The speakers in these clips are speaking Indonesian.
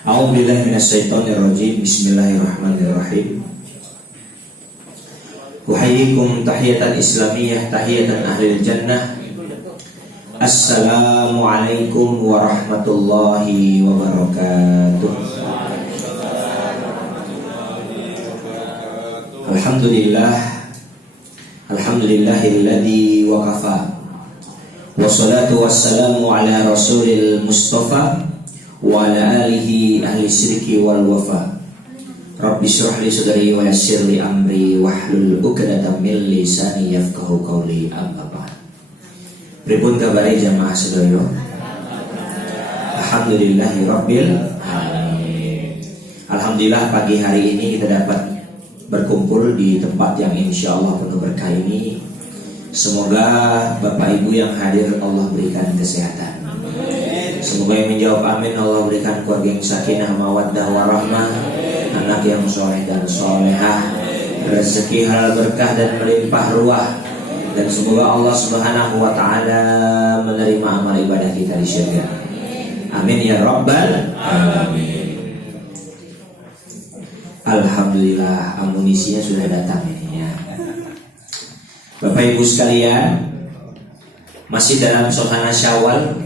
A'udzubillahi minasyaitonirrajim. Bismillahirrahmanirrahim. Uhayyikum tahiyatan islamiyah, tahiyatan ahlil jannah. Assalamualaikum warahmatullahi wabarakatuh. Alhamdulillah, alhamdulillahilladzi waqafa. Wassalatu wassalamu ala rasulil mustafa wa ala alihi ahli syirki wal wafa. Rabbi shrah li sadri wa yassir li amri wahlul 'uqdatam min lisani yafqahu qawli. Amma ba'd. Pripun kabare jamaah sedaya? Alhamdulillahi rabbil alamin. Alhamdulillah pagi hari ini kita dapat berkumpul di tempat yang insyaallah penuh berkah ini. Semoga Bapak Ibu yang hadir Allah berikan kesehatan. Semoga yang menjawab amin Allah berikan keluarga yang sakinah mawaddah warahmah, anak yang soleh dan solehah, rezeki halal berkah dan melimpah ruah. Dan semoga Allah Subhanahu wa ta'ala menerima amal ibadah kita di syurga. Amin ya rabbal alamin. Alhamdulillah amunisinya sudah datang ini ya. Bapak Ibu sekalian, masih dalam suasana Syawal.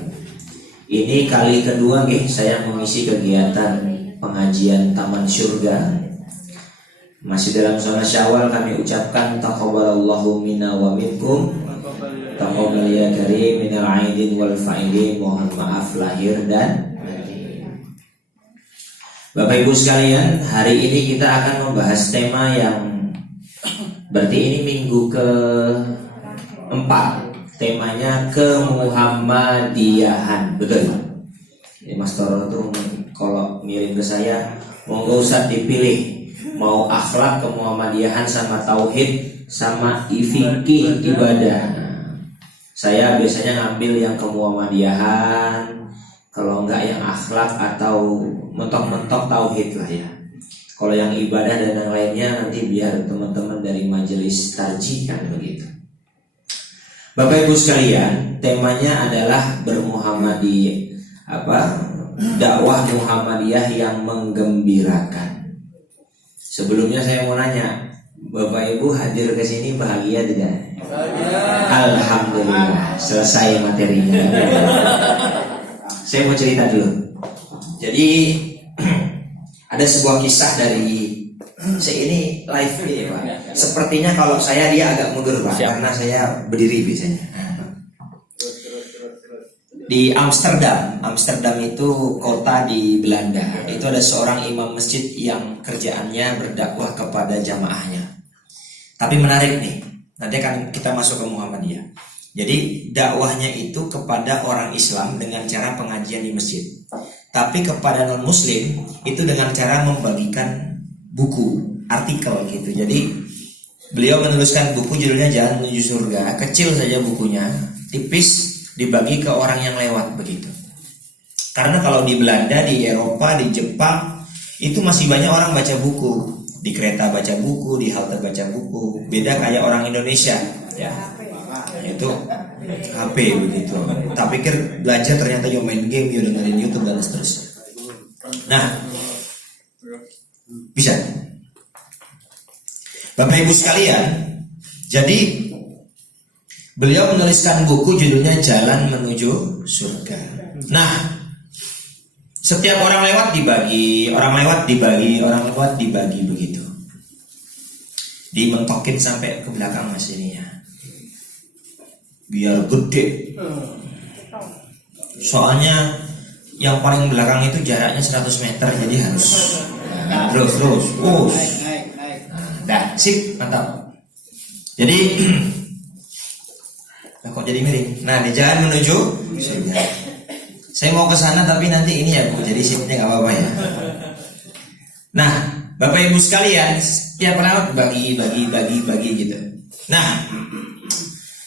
Ini kali kedua saya mengisi kegiatan pengajian Taman Syurga. Masih dalam suasana Syawal, kami ucapkan taqabbalallahu minna wa minkum. Taqabbal ya karim minal aidin wal fa'ilin. Mohon maaf lahir dan batin. Bapak Ibu sekalian, hari ini kita akan membahas tema yang berarti ini minggu ke-4. Temanya kemuhammadiyahan, betul? Jadi Mas Toro tuh kalau ngirim ke saya, monggo Ustaz dipilih mau akhlak kemuhammadiyahan sama tauhid sama fikih ibadah. Saya biasanya ngambil yang kemuhammadiyahan, kalau enggak yang akhlak atau mentok-mentok tauhid lah ya. Kalau yang ibadah dan yang lainnya nanti biar teman-teman dari majelis tarjih kan begitu. Bapak Ibu sekalian, temanya adalah dakwah Muhammadiyah yang menggembirakan. Sebelumnya saya mau nanya, Bapak Ibu hadir ke sini bahagia tidak? Alhamdulillah, selesai materinya. Saya mau cerita dulu. Jadi ada sebuah kisah dari ini live ya Pak. Sepertinya kalau dia agak mundur Pak, karena saya berdiri biasanya. Di Amsterdam itu kota di Belanda. Itu ada seorang imam masjid yang kerjaannya berdakwah kepada jamaahnya. Tapi menarik nih, nanti kan kita masuk ke Muhammadiyah. Jadi dakwahnya itu kepada orang Islam dengan cara pengajian di masjid. Tapi kepada non Muslim itu dengan cara membagikan buku, artikel gitu. Jadi beliau menuliskan buku judulnya Jalan Menuju Surga. Kecil saja bukunya, tipis, dibagi ke orang yang lewat begitu. Karena kalau di Belanda, di Eropa, di Jepang itu masih banyak orang baca buku. Di kereta baca buku, di halte baca buku. Beda kayak orang Indonesia ya. Itu HP begitu. Tak pikir belajar ternyata yo main game, yo dengerin YouTube dan seterusnya. Nah, bisa Bapak Ibu sekalian, jadi beliau menuliskan buku judulnya Jalan Menuju Surga. Nah, setiap orang lewat dibagi, orang lewat dibagi begitu. Dimentokin sampai ke belakang mas ini ya. Biar gede. Soalnya yang paling belakang itu jaraknya 100 meter, jadi harus terus. Dah, sip, mantap. Jadi kok jadi miring. Nah, di jalan menuju surga. Saya mau ke sana tapi nanti ini ya Bu, jadi sipnya nggak apa-apa ya. Nah, Bapak Ibu sekalian, setiap lewat bagi gitu. Nah,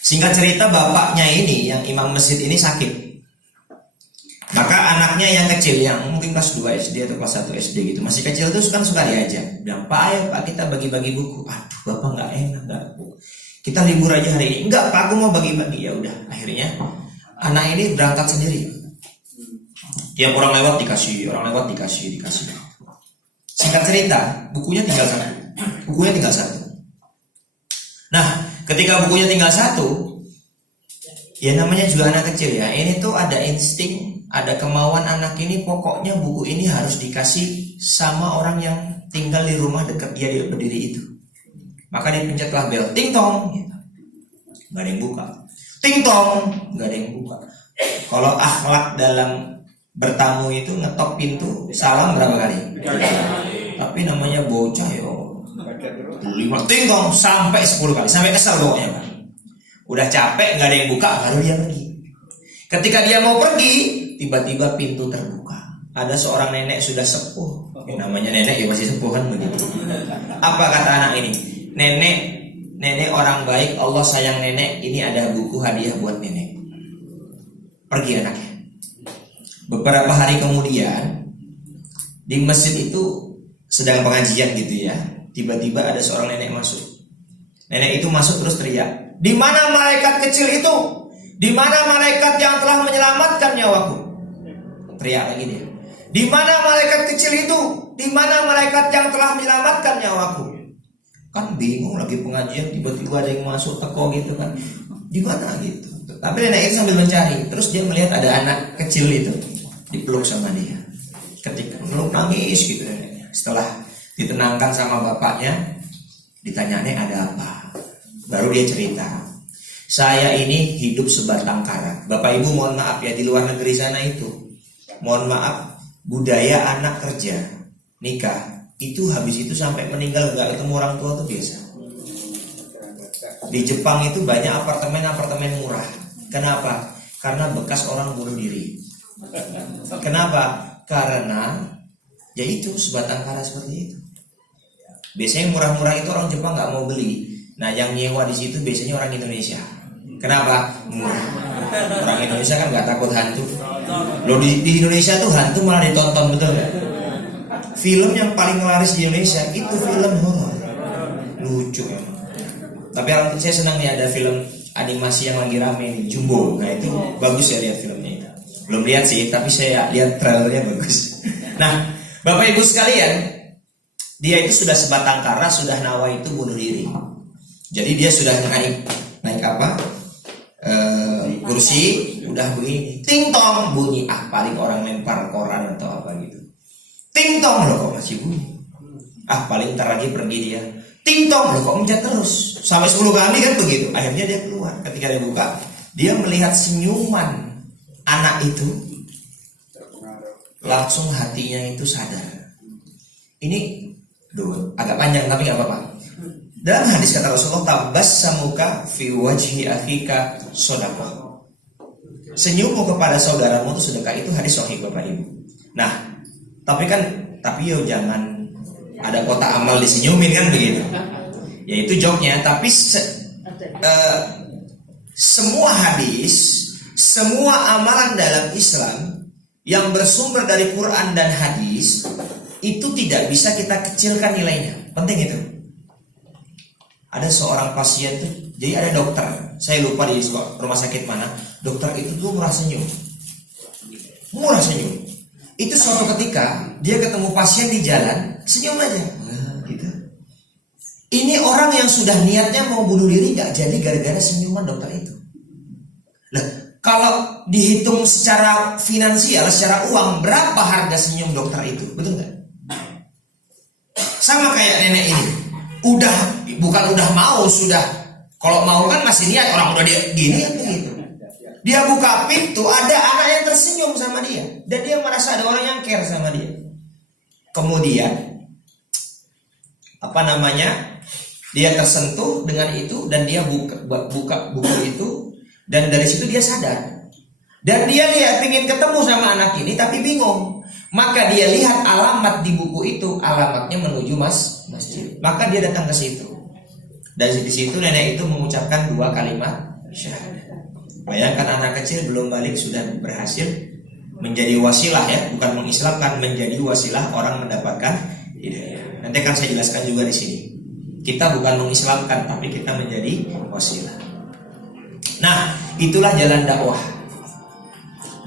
singkat cerita bapaknya ini, yang imam masjid ini sakit. Maka anaknya yang kecil, yang mungkin kelas 2 SD atau kelas 1 SD gitu, masih kecil tuh kan suka diajak. Bilang, Pak ayo Pak kita bagi-bagi buku. Aduh Bapak nggak enak nggak Bu. Kita libur aja hari ini. Enggak Pak, aku mau bagi-bagi. Ya udah, akhirnya anak ini berangkat sendiri. Tiap orang lewat dikasih, orang lewat dikasih. Singkat cerita, bukunya tinggal satu. Nah, ketika bukunya tinggal satu, ya namanya juga anak kecil ya. Ini tuh ada insting, ada kemauan anak ini, pokoknya buku ini harus dikasih sama orang yang tinggal di rumah dekat dia berdiri itu. Maka dia pencetlah bel, ting tong, gitu. Gak ada yang buka. Ting tong, gak ada yang buka. Kalau akhlak dalam bertamu itu ngetok pintu, salam berapa kali? Tapi namanya bocah ya 5 tinggal sampai 10 kali, sampai kesel pokoknya Pak. Udah capek, nggak ada yang buka, baru dia pergi. Ketika dia mau pergi, tiba-tiba pintu terbuka. Ada seorang nenek sudah sepuh. Namanya nenek ya masih sepuh kan begitu. Apa kata anak ini? Nenek orang baik, Allah sayang nenek. Ini ada buku hadiah buat nenek. Pergi anaknya. Beberapa hari kemudian di masjid itu sedang pengajian gitu ya. Tiba-tiba ada seorang nenek masuk. Nenek itu masuk terus teriak, "Di mana malaikat kecil itu? Di mana malaikat yang telah menyelamatkan nyawaku?" Teriak lagi dia. "Di mana malaikat kecil itu? Di mana malaikat yang telah menyelamatkan nyawaku?" Kan bingung lagi pengajian, tiba-tiba ada yang masuk teko gitu kan. Di mana gitu. Tapi nenek itu sambil mencari. Terus dia melihat ada anak kecil itu dipeluk sama dia. Ketika meluk nangis gitu neneknya. Setelah ditenangkan sama bapaknya, ditanya, "Nek, ada apa?" Baru dia cerita, "Saya ini hidup sebatang kara." Bapak Ibu mohon maaf ya, di luar negeri sana itu, mohon maaf, budaya anak kerja nikah itu habis itu sampai meninggal gak ketemu orang tua itu biasa. Di Jepang itu banyak apartemen murah. Kenapa? Karena bekas orang bunuh diri. Kenapa? Karena ya itu sebatang kara seperti itu. Biasanya murah-murah itu orang Jepang nggak mau beli. Nah, yang nyewa di situ biasanya orang Indonesia. Kenapa? Murah. Orang Indonesia kan nggak takut hantu. Loh di Indonesia tuh hantu malah ditonton, betul nggak? Film yang paling laris di Indonesia itu film horor. Lucu emang. Tapi saya senang nih ada film animasi yang lagi rame nih, Jumbo. Nah itu bagus ya lihat filmnya itu. Belum lihat sih, tapi saya lihat trailernya bagus. Nah, Bapak Ibu sekalian, dia itu sudah sebatang kara, sudah nawa itu bunuh diri. Jadi dia sudah naik apa? Kursi, udah bunyi, ting tong bunyi. Paling orang lempar koran atau apa gitu. Ting tong loh kok masih bunyi. Paling ntar lagi pergi dia. Ting tong loh kok mencet terus. Sampai 10 kali kan begitu. Akhirnya dia keluar. Ketika dia buka, dia melihat senyuman anak itu. Langsung hatinya itu sadar. Ini agak panjang tapi gak apa-apa. Dalam hadis kata Rasulullah, "Tabassamuka fi wajhi akhika shadaqah." Senyummu kepada saudaramu itu sedekah. Itu hadis sahih Bapak Ibu. Nah, tapi yo jangan ada kotak amal disenyumin kan begitu. Ya itu joknya. Tapi semua hadis, semua amalan dalam Islam yang bersumber dari Quran dan hadis itu tidak bisa kita kecilkan nilainya. Penting itu. Ada seorang pasien tuh, jadi ada dokter, saya lupa di rumah sakit mana, dokter itu tuh murah senyum. Itu suatu ketika dia ketemu pasien di jalan, senyum aja. Gitu. Ini orang yang sudah niatnya mau bunuh diri gak jadi gara-gara senyuman dokter itu. Lah, kalau dihitung secara finansial, secara uang, berapa harga senyum dokter itu? Betul nggak? Sama kayak nenek ini. Bukan udah mau, sudah. Kalau mau kan masih niat, orang udah dia gini kan begitu. Dia buka pintu, ada anak yang tersenyum sama dia. Dan dia merasa ada orang yang care sama dia. Kemudian, dia tersentuh dengan itu dan dia buka buku itu. Dan dari situ dia sadar. Dan dia ingin ketemu sama anak ini tapi bingung. Maka dia lihat alamat di buku itu, alamatnya menuju masjid. Maka dia datang ke situ. Dan di situ nenek itu mengucapkan 2 kalimat syahadat. Bayangkan anak kecil belum balik sudah berhasil menjadi wasilah ya, bukan mengislamkan, menjadi wasilah orang mendapatkan hidayah. Nanti akan saya jelaskan juga di sini. Kita bukan mengislamkan, tapi kita menjadi wasilah. Nah, itulah jalan dakwah.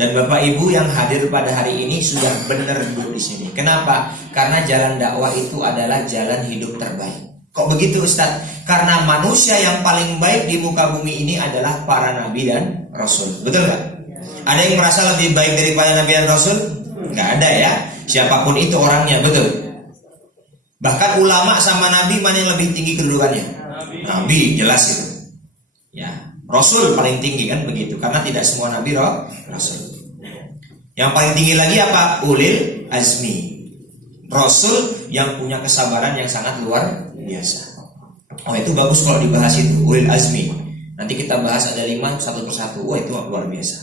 Dan Bapak Ibu yang hadir pada hari ini sudah benar duduk di sini. Kenapa? Karena jalan dakwah itu adalah jalan hidup terbaik. Kok begitu Ustadz? Karena manusia yang paling baik di muka bumi ini adalah para nabi dan rasul. Betul nggak? Ada yang merasa lebih baik daripada nabi dan rasul? Nggak ada ya. Siapapun itu orangnya, betul. Bahkan ulama sama nabi mana yang lebih tinggi kedudukannya? Nabi, jelas itu. Ya, rasul paling tinggi kan begitu. Karena tidak semua nabi rasul. Yang paling tinggi lagi apa? Ulil azmi. Rasul yang punya kesabaran yang sangat luar biasa. Oh itu bagus kalau dibahas itu, ulil azmi. Nanti kita bahas ada 5 satu persatu. Wah itu luar biasa.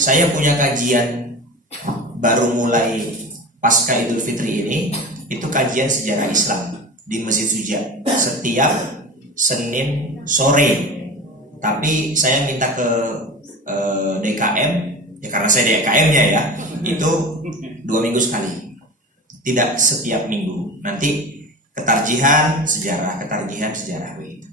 Saya punya kajian baru mulai pasca Idul Fitri ini. Itu kajian sejarah Islam di Masjid Suja setiap Senin sore. Tapi saya minta ke DKM. Ya karena saya DKM-nya ya, itu 2 minggu sekali, tidak setiap minggu. Nanti ketarjihan sejarah begitu.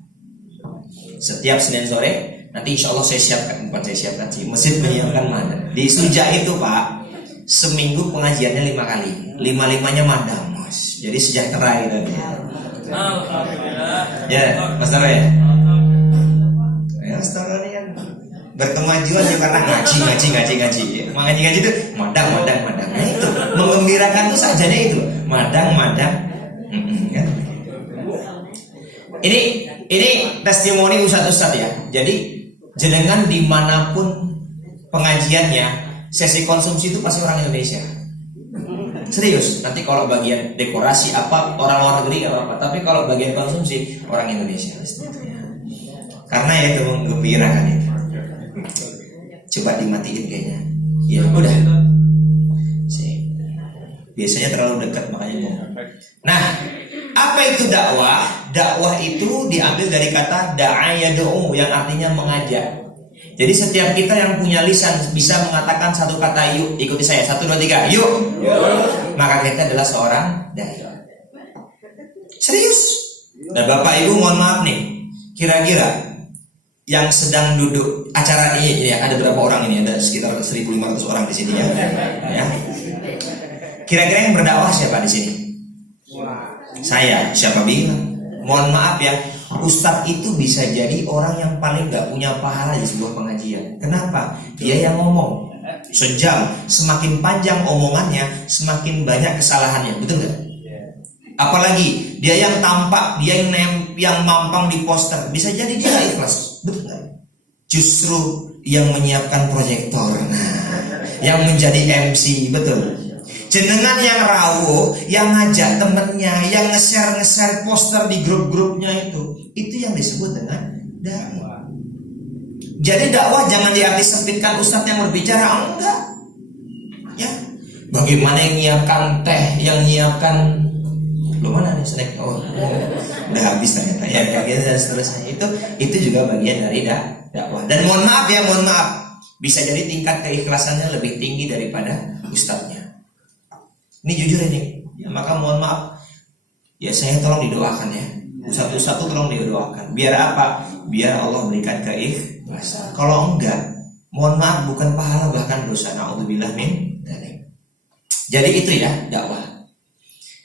Setiap Senin sore, nanti insya Allah saya siapkan, bukan saya siapkan sih, masjid menyiapkan madang. Di Suja itu Pak, seminggu pengajiannya 5 kali, 5-5-nya madang, Mas. Jadi sejahtera gitu. Ya, Mas Tara ya. Ya, Mas Tara ini kan berkemajuan ya karena ngaji. Mengaji itu madang. Nah, itu menggembirakan itu sajanya itu madang. Kan? Ini testimoni ustadz ya. Jadi jenengan dimanapun pengajiannya, sesi konsumsi itu pasti orang Indonesia. Serius. Nanti kalau bagian dekorasi apa orang luar negeri nggak apa-apa. Tapi kalau bagian konsumsi orang Indonesia. Karena ya itu menggembirakan itu. Coba dimatiin kayaknya. Ya udah. Biasanya terlalu dekat makanya ngomong. Nah, apa itu dakwah? Dakwah itu diambil dari kata da'a yad'u yang artinya mengajak. Jadi setiap kita yang punya lisan bisa mengatakan satu kata yuk, ikuti saya 1 2 3, yuk. Maka kita adalah seorang dai. Serius. Dan Bapak Ibu mohon maaf nih. Kira-kira yang sedang duduk acara ini ya, ada berapa orang ini? Ada sekitar 1.500 orang di sini ya. Kira-kira yang berdakwah siapa di sini? Saya. Siapa bilang? Mohon maaf ya, Ustadz itu bisa jadi orang yang paling gak punya pahala di sebuah pengajian. Kenapa? Dia yang ngomong sejam, semakin panjang omongannya, semakin banyak kesalahannya. Betul gak? Apalagi dia yang tampak, dia yang mampang di poster, bisa jadi dia gak ikhlas. Betul gak? Justru yang menyiapkan proyektor, yang menjadi MC, betul. Jenengan yang rawuh, yang ngajak temennya, yang nge-share poster di grup-grupnya itu yang disebut dengan dakwah. Jadi dakwah jangan diarti sempitkan ustadz yang berbicara, enggak. Ya, bagaimana yang nyiapkan teh, yang nyiapkan lo mana nih snack? Oh, udah habis ternyata ya, dan seterusnya. Itu juga bagian dari dakwah. Dan mohon maaf, bisa jadi tingkat keikhlasannya lebih tinggi daripada ustadznya. Ini jujur ini, ya, maka mohon maaf, ya saya tolong didoakan ya, satu-satu tolong didoakan. Biar apa? Biar Allah berikan keikhlasan. Kalau enggak, mohon maaf, bukan pahala bahkan dosa. Na'udzubillah min dzalik. Jadi itu ya dakwah.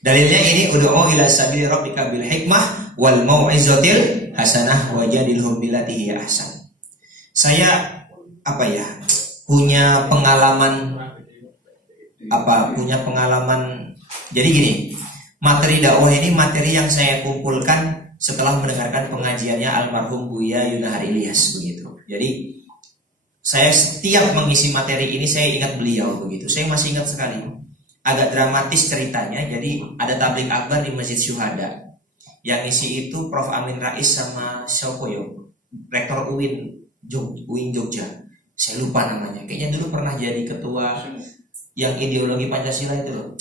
Dalilnya ini ud'u ila sabili rabbika bil hikmah wal mau'izatil hasanah wajadilhum billati hiya ahsan. Saya punya pengalaman jadi gini, materi dakwah ini materi yang saya kumpulkan setelah mendengarkan pengajiannya almarhum Buya Yunahar Ilyas begitu. Jadi saya setiap mengisi materi ini saya ingat beliau begitu. Saya masih ingat sekali. Agak dramatis ceritanya. Jadi ada tabligh akbar di Masjid Syuhada. Yang isi itu Prof Amin Rais sama Sopoyo, Rektor UIN Jogja. Saya lupa namanya. Kayaknya dulu pernah jadi ketua yang ideologi Pancasila itu loh.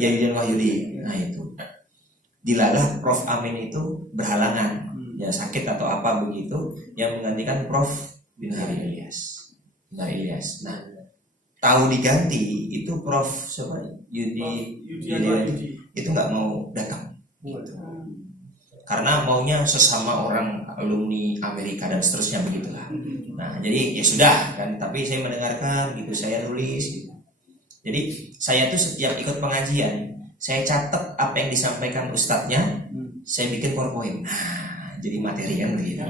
Ya, Yudian Wahyudi. Nah itu dilalah Prof Amin itu berhalangan, ya sakit atau apa begitu, yang menggantikan Prof Yunahar Ilyas. Nah tahu diganti itu Prof siapa? Yudi itu nggak mau datang gitu. karena maunya sesama orang alumni Amerika dan seterusnya begitulah. Nah jadi ya sudah kan, tapi saya mendengarkan gitu, saya tulis gitu. Jadi saya tuh setiap ikut pengajian, saya catat apa yang disampaikan ustadznya, saya bikin PowerPoint. Nah, jadi materi kan begitu.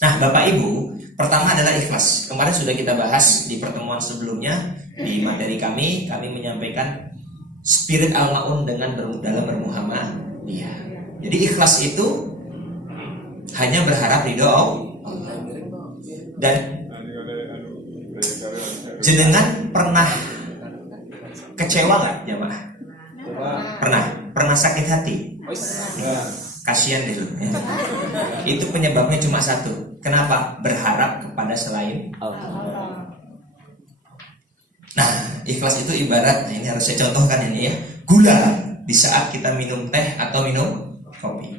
Nah, Bapak Ibu, pertama adalah ikhlas. Kemarin sudah kita bahas di pertemuan sebelumnya di materi kami menyampaikan spirit al-maun dalam bermuhammadiyah. Jadi ikhlas itu hanya berharap ridho Allah. Dan jenengan pernah kecewa nggak jamaah? Pernah sakit hati? Kasihan deh lu ya. Itu penyebabnya cuma satu. Kenapa? Berharap kepada selain Allah. Nah, ikhlas itu ibarat, nah ini harus saya contohkan ini ya, gula di saat kita minum teh atau minum kopi.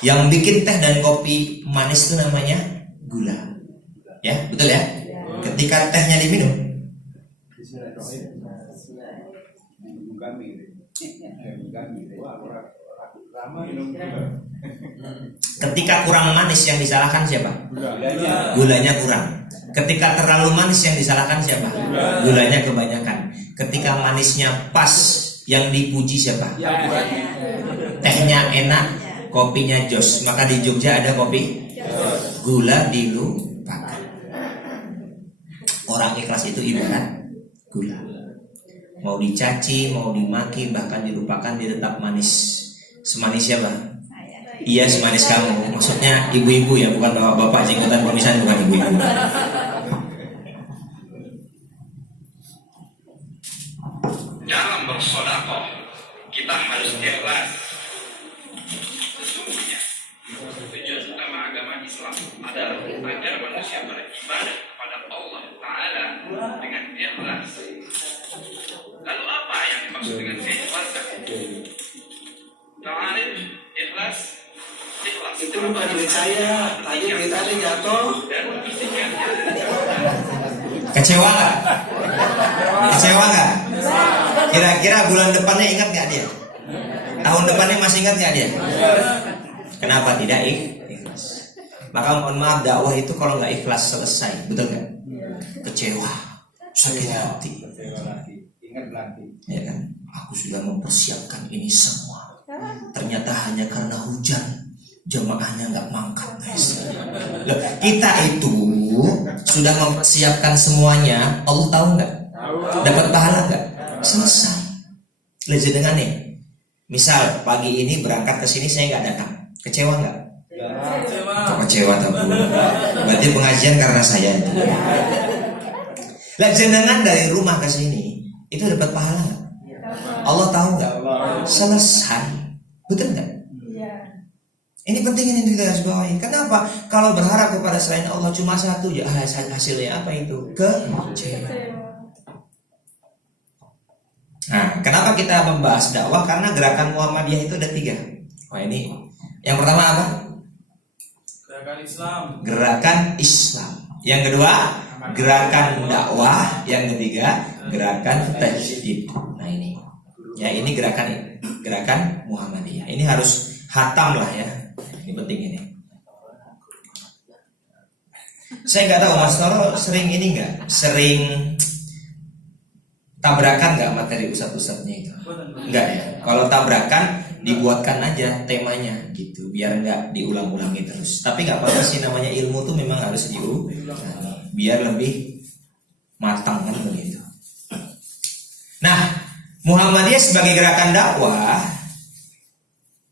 Yang bikin teh dan kopi manis itu namanya gula. Ya, betul ya? Ketika tehnya diminum, ketika kurang manis yang disalahkan siapa? Gulanya kurang. Ketika terlalu manis yang disalahkan siapa? Gulanya kebanyakan. Ketika manisnya pas, yang dipuji siapa? Tehnya enak, kopinya jos. Maka di Jogja ada kopi gula dilupakan. Orang ikhlas itu ibarat gula. Mau dicaci, mau dimaki, bahkan dilupakan, dia tetap manis. Semanis siapa? Iya, semanis kamu. Maksudnya ibu-ibu ya, bukan bapak-bapak jenggotan komisan, bukan ibu-ibu. Dalam bersedekah kita harus ikhlas. Sesungguhnya tujuan utama agama Islam adalah agar manusia beribadah kepada Allah Ta'ala dengan ikhlas. Lalu apa yang dimaksud dengan keikhlasan? Ta'arif ikhlas. Itu bukan duit saya, tadi duit ada jatuh. Dan membisikkannya. Kecewa nggak? Kecewa nggak? Kira-kira bulan depannya ingat nggak dia? Tahun depannya masih ingat nggak dia? Kenapa tidak ikhlas? Maka mohon maaf, dakwah itu kalau nggak ikhlas selesai, betul nggak? Kecewa, sakit hati. Ingat nanti. Ya kan? Aku sudah mempersiapkan ini semua. Ternyata hanya karena hujan jamaahnya nggak mangkat, guys. Loh, kita itu sudah mempersiapkan semuanya. Allah tahu nggak? Dapat pahala nggak? Selesai. Lihat dengan nih. Misal pagi ini berangkat ke sini saya nggak datang, kecewa nggak? Kecewa tapi berarti pengajian karena saya itu. Lihat jenengan dari rumah ke sini itu dapat pahala nggak? Allah tahu nggak? Selesai. Betul nggak? Ini penting, ini kita harus bawain. Kenapa? Kalau berharap kepada selain Allah cuma satu ya, hasilnya apa itu? Kecewa. Nah, kenapa kita membahas dakwah? Karena gerakan Muhammadiyah itu ada 3. Wah, ini yang pertama apa? Gerakan Islam. Gerakan Islam. Yang kedua, gerakan dakwah. Yang ketiga, gerakan tajdid. Nah ini, ya ini gerakan Muhammadiyah. Ini harus hatam lah ya. Ini penting ini. Saya nggak tahu Mas Toro sering ini nggak? Sering tabrakan nggak materi ustadz-ustadznya itu? Enggak ya. Kalau tabrakan dibuatkan aja temanya gitu, biar nggak diulang-ulangi terus. Tapi nggak apa-apa sih, namanya ilmu tuh memang harus diulang, biar lebih matang kan begitu. Nah, Muhammadiyah sebagai gerakan dakwah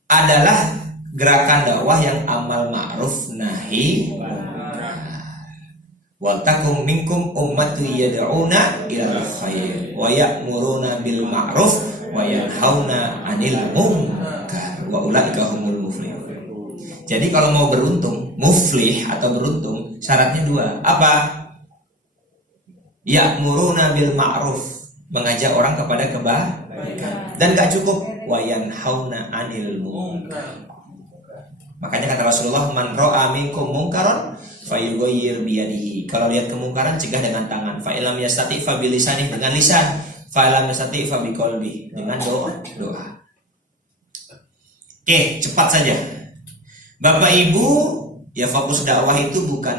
adalah gerakan dakwah yang amal ma'ruf nahi wa takum minkum ummatu yad'una ilal khair wa ya'muruna bil ma'ruf wa yanhauna 'anil munkar wa ulaika humul muflihun. Jadi kalau mau beruntung, muflih atau beruntung, syaratnya 2. Apa? Ya'muruna bil ma'ruf, mengajak orang kepada kebaikan. Dan gak cukup wa yanhauna 'anil munkar. Makanya kata Rasulullah, man ra'a minkum munkaran fayughayyir biyadihi. Kalau lihat kemungkaran cegah dengan tangan. Fa illam yastati fa bilisani, dengan lisan. Fa'ilam yastati fa biqalbi, dengan doa. Oke, cepat saja. Bapak Ibu, ya fokus dakwah itu bukan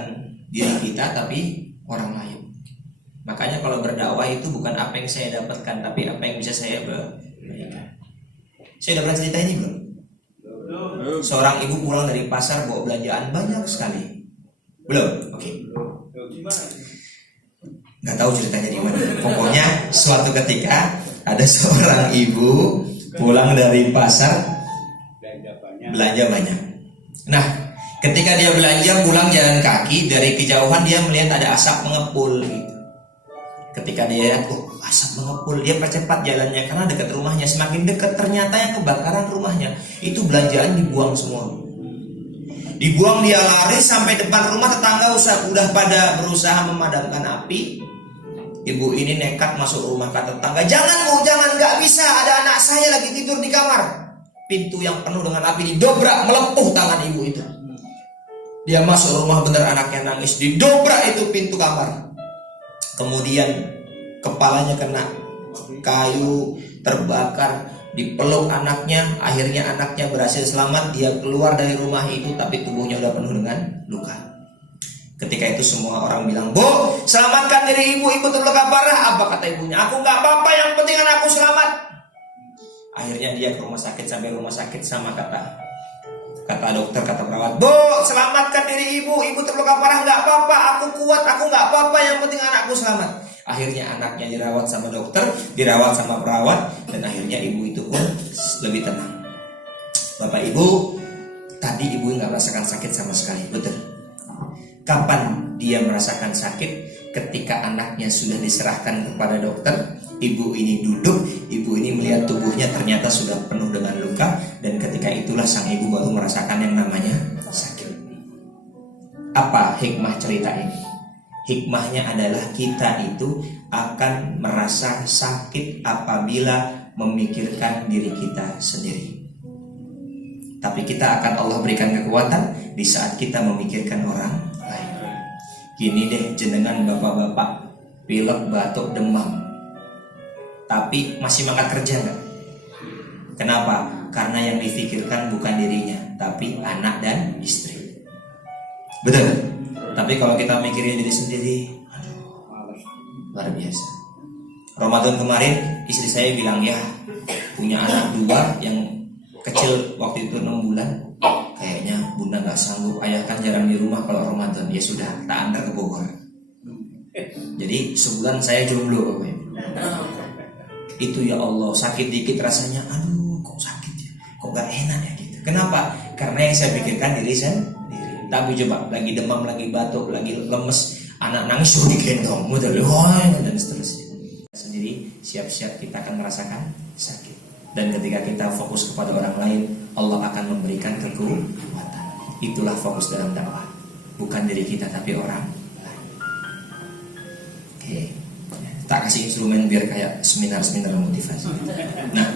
diri kita tapi orang lain. Makanya kalau berdakwah itu bukan apa yang saya dapatkan, tapi apa yang bisa saya berikan. Saya udah pernah cerita ini belum? Seorang ibu pulang dari pasar bawa belanjaan banyak sekali. Belum? Oke. Nggak tahu ceritanya di mana. Pokoknya suatu ketika ada seorang ibu pulang dari pasar belanja banyak. Nah, ketika dia belanja pulang jalan kaki, dari kejauhan dia melihat ada asap mengepul gitu. Ketika dia lihat, asap mengepul, dia percepat jalannya karena dekat rumahnya. Semakin dekat ternyata yang kebakaran rumahnya itu belanjaan dibuang semua. Dibuang, dia lari sampai depan rumah, tetangga udah pada berusaha memadamkan api. Ibu ini nekat masuk rumah, kata tetangga, "Jangan Bu, jangan, nggak bisa, ada anak saya lagi tidur di kamar." Pintu yang penuh dengan api didobrak, melepuh tangan ibu itu. Dia masuk rumah, bener anaknya nangis, didobrak itu pintu kamar. Kemudian kepalanya kena kayu, terbakar, dipeluk anaknya. Akhirnya anaknya berhasil selamat. Dia keluar dari rumah itu, tapi tubuhnya udah penuh dengan luka. Ketika itu semua orang bilang, "Bu, selamatkan diri ibu terluka parah." Apa kata ibunya? "Aku nggak apa-apa, yang penting anakku selamat." Akhirnya dia ke rumah sakit, sampai rumah sakit sama kata dokter, kata perawat, "Bu, selamatkan diri ibu terluka parah." "Nggak apa-apa, aku kuat, aku nggak apa-apa, yang penting anakku selamat." Akhirnya anaknya dirawat sama dokter, dirawat sama perawat, dan akhirnya ibu itu pun lebih tenang. Bapak Ibu, tadi ibu nggak merasakan sakit sama sekali, betul? Kapan dia merasakan sakit? Ketika anaknya sudah diserahkan kepada dokter. Ibu ini duduk, ibu ini melihat tubuhnya ternyata sudah penuh dengan luka, dan ketika itulah sang ibu baru merasakan yang namanya sakit. Apa hikmah cerita ini? Hikmahnya adalah kita itu akan merasa sakit apabila memikirkan diri kita sendiri. Tapi kita akan Allah berikan kekuatan di saat kita memikirkan orang lain. Gini deh, jenengan bapak-bapak, pilek, batuk, demam, tapi masih mangkat kerja nggak? Kenapa? Karena yang difikirkan bukan dirinya, tapi anak dan istri. Betul? Tapi kalau kita mikirin diri sendiri, aduh, luar biasa. Ramadan kemarin istri saya bilang, ya punya anak 2 yang kecil waktu itu 6 bulan. Kayaknya bunda nggak sanggup, ayah kan jarang di rumah kalau Ramadan. Ya sudah, tak antar ke Bogor. Jadi sebulan saya jomblo, Bapak Ibu. Itu ya Allah, sakit dikit rasanya, aduh kok sakit ya, kok gak enak ya gitu. Kenapa? Karena yang saya pikirkan diri sendiri. Tapi coba, lagi demam, lagi batuk, lagi lemes, anak nangis suruh digendong, dan seterusnya. Sendiri siap-siap kita akan merasakan sakit. Dan ketika kita fokus kepada orang lain, Allah akan memberikan kekuatan. Itulah fokus dalam dakwah, bukan diri kita tapi orang lain. Oke. Tak kasih instrumen biar kayak seminar-seminar motivasi. Nah,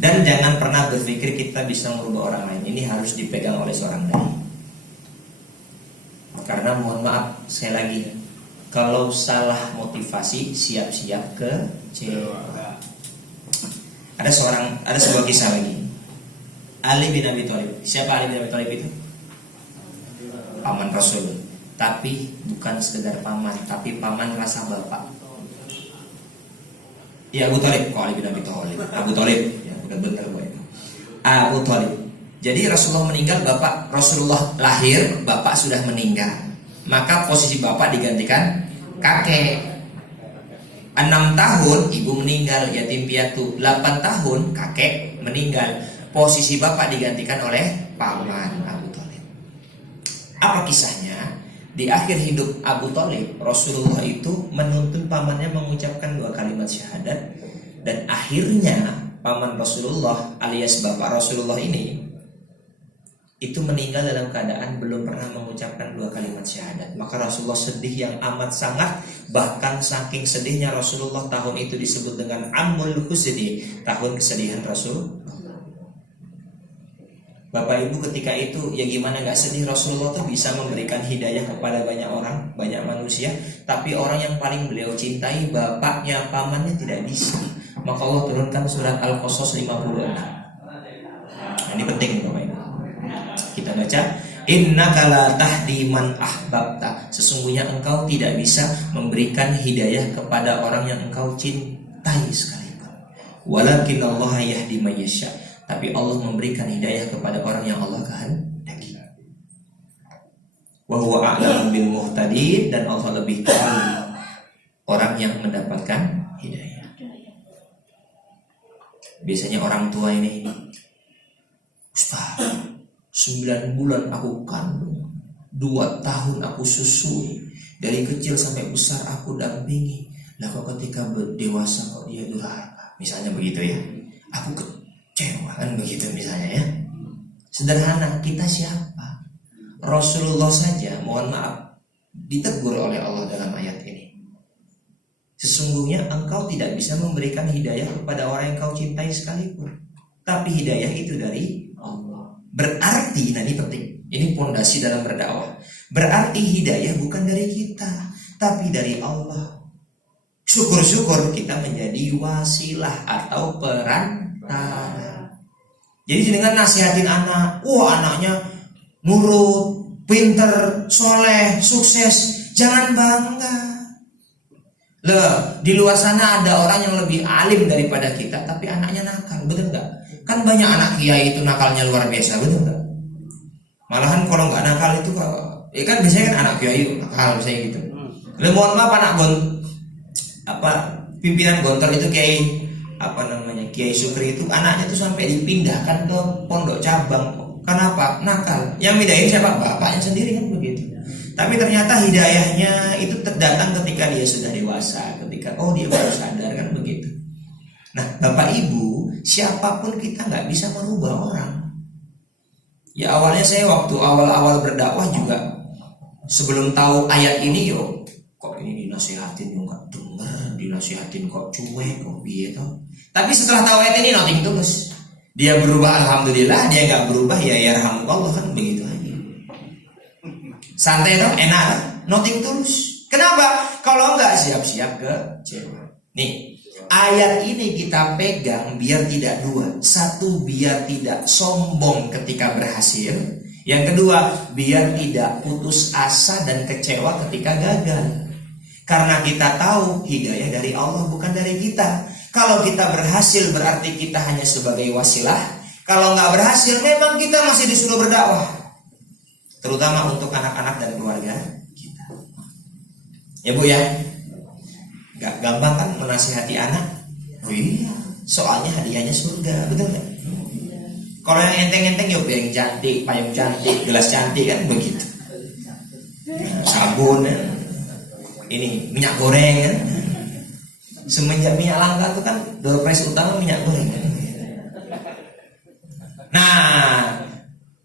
dan jangan pernah berpikir kita bisa merubah orang lain. Ini harus dipegang oleh seorang dai. Karena mohon maaf, sekali lagi, kalau salah motivasi, siap-siap kecewa. Ada sebuah kisah lagi. Ali bin Abi Thalib. Siapa Ali bin Abi Thalib itu? Paman Rasul. Tapi bukan sekedar paman, tapi paman rasa bapak. Ya Abu Thalib, kok Ali bin Abi Thalib? Abu Thalib, ya udah benar gue. Abu Thalib. Jadi Rasulullah meninggal, bapak Rasulullah lahir, bapak sudah meninggal. Maka posisi bapak digantikan kakek. 6 tahun ibu meninggal, yatim piatu. 8 tahun kakek meninggal. Posisi bapak digantikan oleh paman Abu Thalib. Apa kisahnya? Di akhir hidup Abu Thalib, Rasulullah itu menuntun pamannya mengucapkan 2 kalimat syahadat. Dan akhirnya paman Rasulullah alias bapak Rasulullah ini itu meninggal dalam keadaan belum pernah mengucapkan 2 kalimat syahadat. Maka Rasulullah sedih yang amat sangat. Bahkan saking sedihnya Rasulullah, tahun itu disebut dengan Amul Huzni, tahun kesedihan Rasul. Bapak Ibu ketika itu ya gimana gak sedih, Rasulullah tuh bisa memberikan hidayah kepada banyak orang, banyak manusia, tapi orang yang paling beliau cintai, bapaknya, pamannya tidak bisa. Maka Allah turunkan surat Al-Qasas 56. Nah, ini penting Bapak Ibu. Kita baca, innaka la tahdi man ahbabta. Sesungguhnya engkau tidak bisa memberikan hidayah kepada orang yang engkau cintai sekalipun. Walakin Allah yahdi man yasha. Tapi Allah memberikan hidayah kepada orang yang Allah kehendaki. Wa huwa a'lamu bil muhtadin, dan Allah lebih tahu orang yang mendapatkan hidayah. Biasanya orang tua ini, Ustaz, 9 bulan aku kandung, 2 tahun aku susui, dari kecil sampai besar aku dampingi. Lah kok ketika dewasa kok dia durhaka, misalnya begitu ya. Aku kecewa kan begitu misalnya ya. Sederhana, kita siapa? Rasulullah saja, mohon maaf, ditegur oleh Allah dalam ayat ini. Sesungguhnya engkau tidak bisa memberikan hidayah kepada orang yang kau cintai sekalipun. Tapi hidayah itu dari Allah. Berarti, nah ini penting, ini pondasi dalam berdakwah. Berarti hidayah bukan dari kita, tapi dari Allah. Syukur-syukur kita menjadi wasilah atau perantara. Jadi dengan nasihatin anak, anaknya nurut, pinter, soleh, sukses, jangan bangga. Loh, di luar sana ada orang yang lebih alim daripada kita, tapi anaknya nakal, betul nggak? Kan banyak anak kiai itu nakalnya luar biasa, betul nggak? Malahan kalau nggak nakal itu, kan biasanya kan anak kiai nakal, misalnya gitu. Mohon maaf anak pimpinan gontor itu Kiai Sukri itu anaknya tuh sampai dipindahkan ke pondok cabang. Kenapa? Nakal. Yang mindahin siapa? Bapaknya sendiri kan begitu. Tapi ternyata hidayahnya itu terdatang ketika dia sudah dewasa, ketika dia baru sadar kan begitu. Nah, Bapak Ibu, siapapun kita nggak bisa merubah orang. Ya awalnya saya waktu awal-awal berdakwah juga sebelum tahu ayat ini kok ini dinasihatin nggak denger, dinasihatin kok cuek, kok gitu. Tapi setelah tahu ayat ini nothing tulus. Dia berubah alhamdulillah, dia nggak berubah ya yarhamukallah kan begitu aja. Santai dong, enak, nothing tulus. Kenapa? Kalau nggak siap-siap kecewa. Nih, ayat ini kita pegang biar tidak dua. Satu, biar tidak sombong ketika berhasil. Yang kedua, biar tidak putus asa dan kecewa ketika gagal. Karena kita tahu hidayah dari Allah, bukan dari kita. Kalau kita berhasil berarti kita hanya sebagai wasilah. Kalau nggak berhasil memang kita masih disuruh berdakwah. Terutama untuk anak-anak dan keluarga kita. Ya Bu ya. Gak gampang kan menasihati anak. Oh iya, soalnya hadiahnya surga, betul nggak? Kalau yang enteng-enteng piring cantik, payung cantik, gelas cantik kan begitu. Sabun, ini minyak goreng kan. Semenjak minyak langka itu kan door prize utama minyak goreng kan?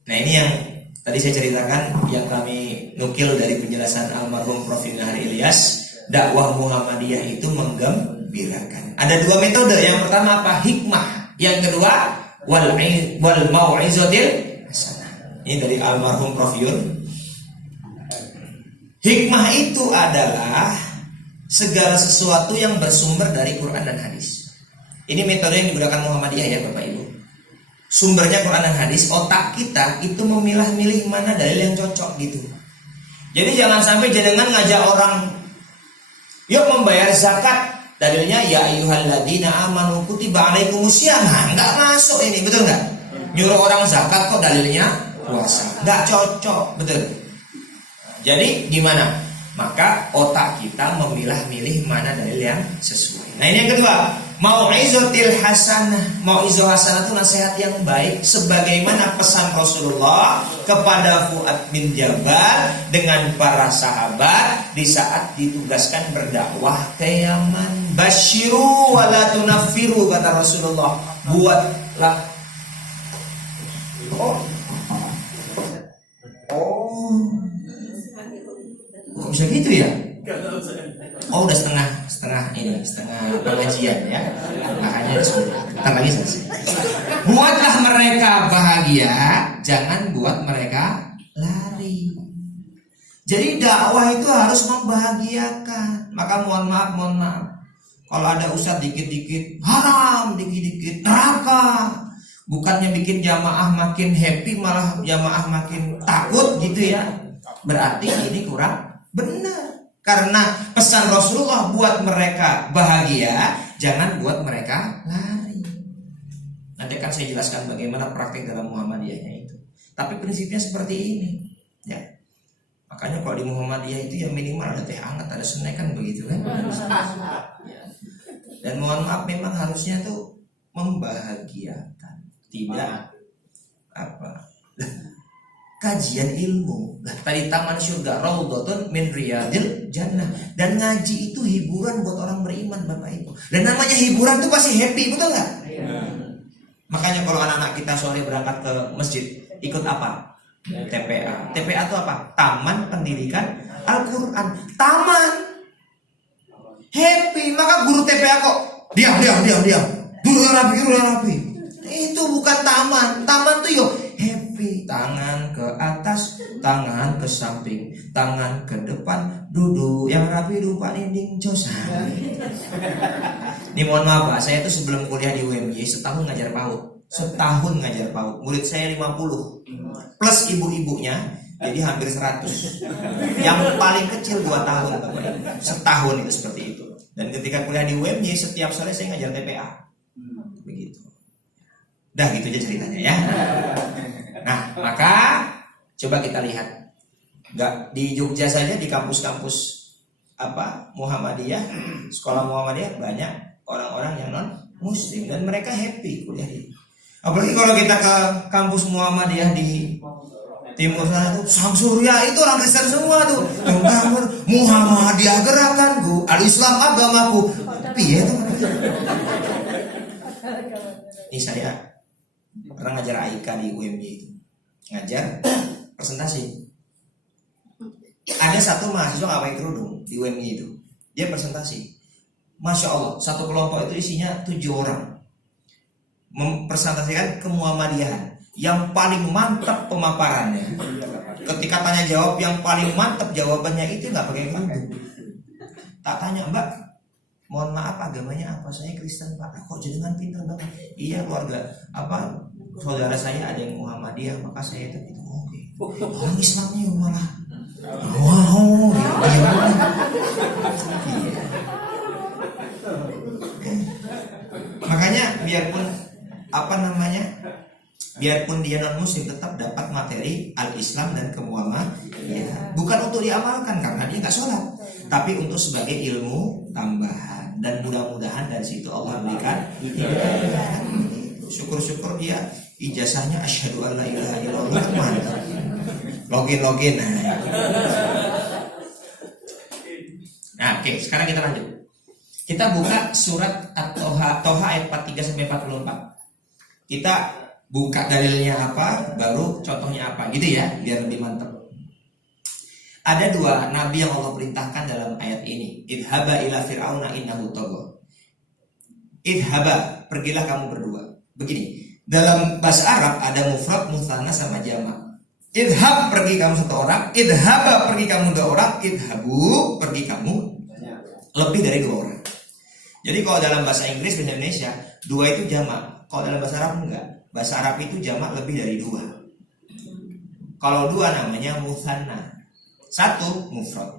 Nah ini yang tadi saya ceritakan, yang kami nukil dari penjelasan almarhum Prof. Hari Ilyas. Dakwah Muhammadiyah itu menggembirakan. Ada 2 metode. Yang pertama apa? Hikmah. Yang kedua wal mau'izatil hasanah. Ini dari almarhum Prof. Yun. Hikmah itu adalah segala sesuatu yang bersumber dari Quran dan hadis. Ini metode yang digunakan Muhammadiyah ya Bapak Ibu. Sumbernya Quran dan hadis. Otak kita itu memilah-milih mana dalil yang cocok gitu. Jadi jangan sampai jenengan ngajak orang yuk membayar zakat, dalilnya ya ayyuhalladzina amanu kutiba alaikumusiyam. Enggak masuk ini, betul enggak? Nyuruh orang zakat kok dalilnya puasa. Enggak cocok, betul. Jadi gimana? Maka otak kita memilah-milih mana dalil yang sesuai. Nah ini yang kedua, mau'izatil hasanah. Mau'izah hasanah itu nasihat yang baik, sebagaimana pesan Rasulullah kepada Fuad bin Jabal dengan para sahabat di saat ditugaskan berdakwah ke Yaman. Basyiru wa la tunaffiru, kata Rasulullah. Buatlah. Kok bisa gitu ya? Udah setengah pengajian ya. Makanya ntar lagi selesai. Buatlah mereka bahagia jangan buat mereka lari. Jadi dakwah itu harus membahagiakan. Maka mohon maaf. Kalau ada ustadz dikit-dikit haram, dikit-dikit neraka, bukannya bikin jamaah makin happy, malah jamaah makin takut gitu ya. Berarti ini kurang benar. Karena pesan Rasulullah buat mereka bahagia, jangan buat mereka lari. Nanti akan saya jelaskan bagaimana praktik dalam Muhammadiyahnya itu. Tapi prinsipnya seperti ini, ya. Makanya kalau di Muhammadiyah itu ya minimal ada teh hangat, ada snack kan begitu kan. Dan mohon maaf memang harusnya tuh membahagiakan, tidak kajian ilmu. Nah, tadi taman surga raudhatun min riyadil jannah. Dan ngaji itu hiburan buat orang beriman Bapak Ibu. Dan namanya hiburan tuh pasti happy, betul nggak? Makanya kalau anak-anak kita sore berangkat ke masjid, ikut apa? TPA. TPA itu apa? Taman Pendidikan Al-Quran. Taman happy. Maka guru TPA kok diam. Dulu rapi. Itu bukan taman. Taman tuh yo happy. Tangan ke atas, tangan ke samping, tangan ke depan, duduk yang rapi, lupa dinding josan. Ini mohon maaf Pak, saya tuh sebelum kuliah di UMY setahun ngajar PAUD. Murid saya 50 plus ibu-ibunya, jadi hampir 100. Yang paling kecil 2 tahun Bapak Ibu. Setahun itu seperti itu. Dan ketika kuliah di UMY setiap sore saya ngajar TPA. Begitu. Dah gitu aja ceritanya ya. Nah, maka coba kita lihat. Enggak di Jogja saja, di kampus-kampus Muhammadiyah, sekolah Muhammadiyah banyak orang-orang yang non muslim dan mereka happy kuliah di. Apalagi kalau kita ke kampus Muhammadiyah di timur sana tuh, Sang Surya itu orang Kristen semua tuh. Muhammadiyah gerakanku, Al-Islam agamaku. Piye tuh? Ini saya pernah ngajar AIK di UMY itu. Ngajar presentasi. Ada satu mahasiswa nggak pakai kerudung di UMY itu. Dia presentasi. Masya Allah, satu kelompok itu isinya 7 orang. Mempresentasikan kemuhammadiyahan yang paling mantap pemaparannya. Ketika tanya jawab yang paling mantap jawabannya itu nggak pakai kerudung. Tak tanya, Mbak, mohon maaf agamanya apa? Saya Kristen Pak. Kok jenengan pinter banget? Iya, keluarga saudara saya ada yang Muhammadiyah, maka saya itu gitu. Oke. Orang Islamnya malah wow, makanya biarpun dia non muslim tetap dapat materi al-Islam dan kemuhammadiyah. Bukan untuk diamalkan karena dia nggak sholat, tapi untuk sebagai ilmu tambahan. Dan mudah-mudahan dari situ Allah berikan hidayah. Syukur-syukur dia ijazahnya asyhadu alla ilaha illallah. Mantap. Login. Nah, oke, sekarang kita lanjut. Kita buka surat At-Toha ayat 43 sampai 44. Kita buka dalilnya apa, baru contohnya apa, gitu ya, biar lebih mantap. Ada 2 nabi yang Allah perintahkan dalam ayat ini. Idhaba ila fir'auna innahu tagha. Idhaba, pergilah kamu berdua. Begini, dalam bahasa Arab ada mufrad, mutsanna sama jamak. Idhab, pergi kamu 1 orang. Idhaba, pergi kamu 2 orang. Idhabu, pergi kamu lebih dari 2 orang. Jadi kalau dalam bahasa Inggris dan Indonesia 2 itu jamak. Kalau dalam bahasa Arab enggak. Bahasa Arab itu jamak lebih dari 2. Kalau 2 namanya mutsanna, 1 mufrad.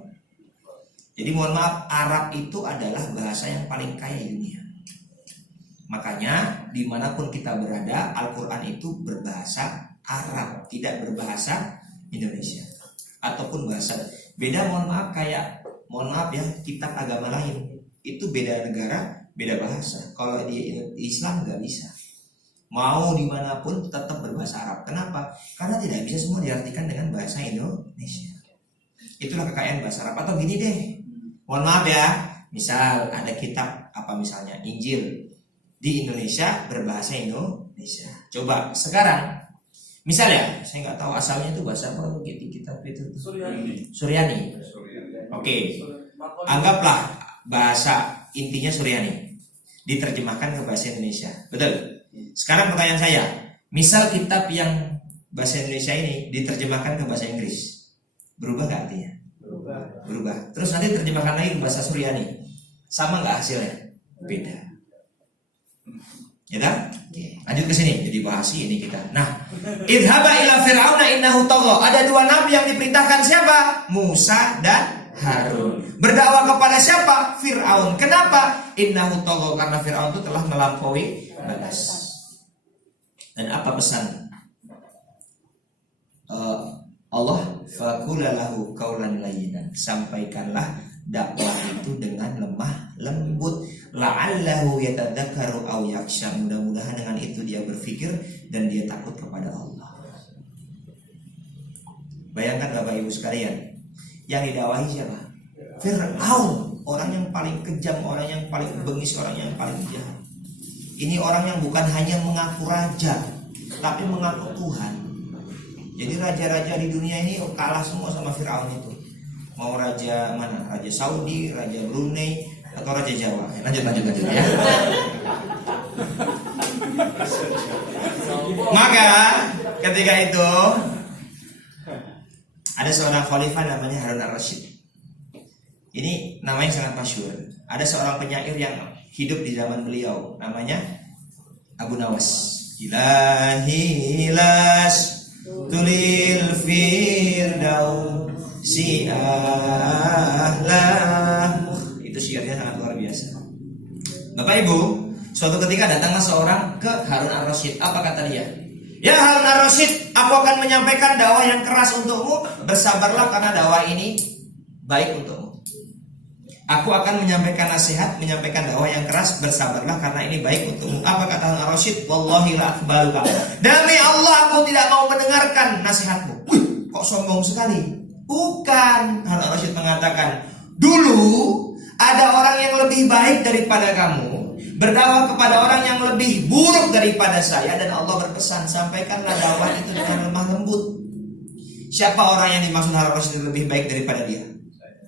Jadi mohon maaf, Arab itu adalah bahasa yang paling kaya di dunia. Makanya dimanapun kita berada, Al-Quran itu berbahasa Arab, tidak berbahasa Indonesia ataupun bahasa beda. Mohon maaf ya, kitab agama lain itu beda negara, beda bahasa. Kalau di Islam nggak bisa. Mau dimanapun tetap berbahasa Arab. Kenapa? Karena tidak bisa semua diartikan dengan bahasa Indonesia. Itulah kekayaan bahasa Arab. Atau gini deh, mohon maaf ya, misal ada kitab misalnya Injil di Indonesia berbahasa Indonesia. Coba sekarang, misal ya, saya nggak tahu asalnya itu bahasa apa gitu kitab itu. Suryani. Oke, anggaplah bahasa intinya Suryani diterjemahkan ke bahasa Indonesia. Betul. Sekarang pertanyaan saya, misal kitab yang bahasa Indonesia ini diterjemahkan ke bahasa Inggris, berubah nggak artinya? Berubah. Terus nanti terjemahkan lagi ke bahasa Suryani, sama nggak hasilnya? Beda. Ya kan? Lanjut ke sini, jadi bahas ini kita. Nah, idhaba ila fir'auna innahu tagha. Ada dua nabi yang diperintahkan siapa? Musa dan Harun. Berdakwah kepada siapa? Fir'aun. Kenapa? Innahu tagha, karena Fir'aun itu telah melampaui batas. Dan apa pesan Allah? Faqula lahu qaulan layyinan. Sampaikanlah dakwah itu dengan lemah lembut, la'allahu yatadzakkaru aw yakhsha. Mudah-mudahan dengan itu dia berpikir dan dia takut kepada Allah. Bayangkan Bapak Ibu sekalian, yang didakwahi siapa? Fir'aun, orang yang paling kejam, orang yang paling bengis, orang yang paling jahat. Ini orang yang bukan hanya mengaku raja, tapi mengaku Tuhan. Jadi raja-raja di dunia ini kalah semua sama Fir'aun itu. Mau raja mana? Raja Saudi, raja Brunei, atau raja Jawa. Lanjut ya. Maka ketika itu ada seorang khalifah namanya Harun al-Rasyid. Ini namanya sangat masyhur. Ada seorang penyair yang hidup di zaman beliau, namanya Abu Nawas. Ilahi las tulil firdaus si ahlah. Itu syairnya sangat luar biasa. Bapak Ibu, suatu ketika datanglah seorang ke Harun al-Rasyid. Apa kata dia? Ya Harun al-Rasyid, aku akan menyampaikan dakwah yang keras untukmu. Bersabarlah karena dakwah ini baik untukmu. Aku akan menyampaikan nasihat, menyampaikan dakwah yang keras. Bersabarlah karena ini baik untukmu. Apa kata Harun al-Rasyid? Wallahi la aqbaluka. Demi Allah aku tidak mau mendengarkan nasihatmu. Wih, kok sombong sekali. Bukan, Harun al-Rasyid mengatakan, dulu ada orang yang lebih baik daripada kamu berdakwah kepada orang yang lebih buruk daripada saya, dan Allah berpesan, sampaikanlah dakwah itu dengan lemah lembut. Siapa orang yang dimaksud Harun al-Rasyid lebih baik daripada dia?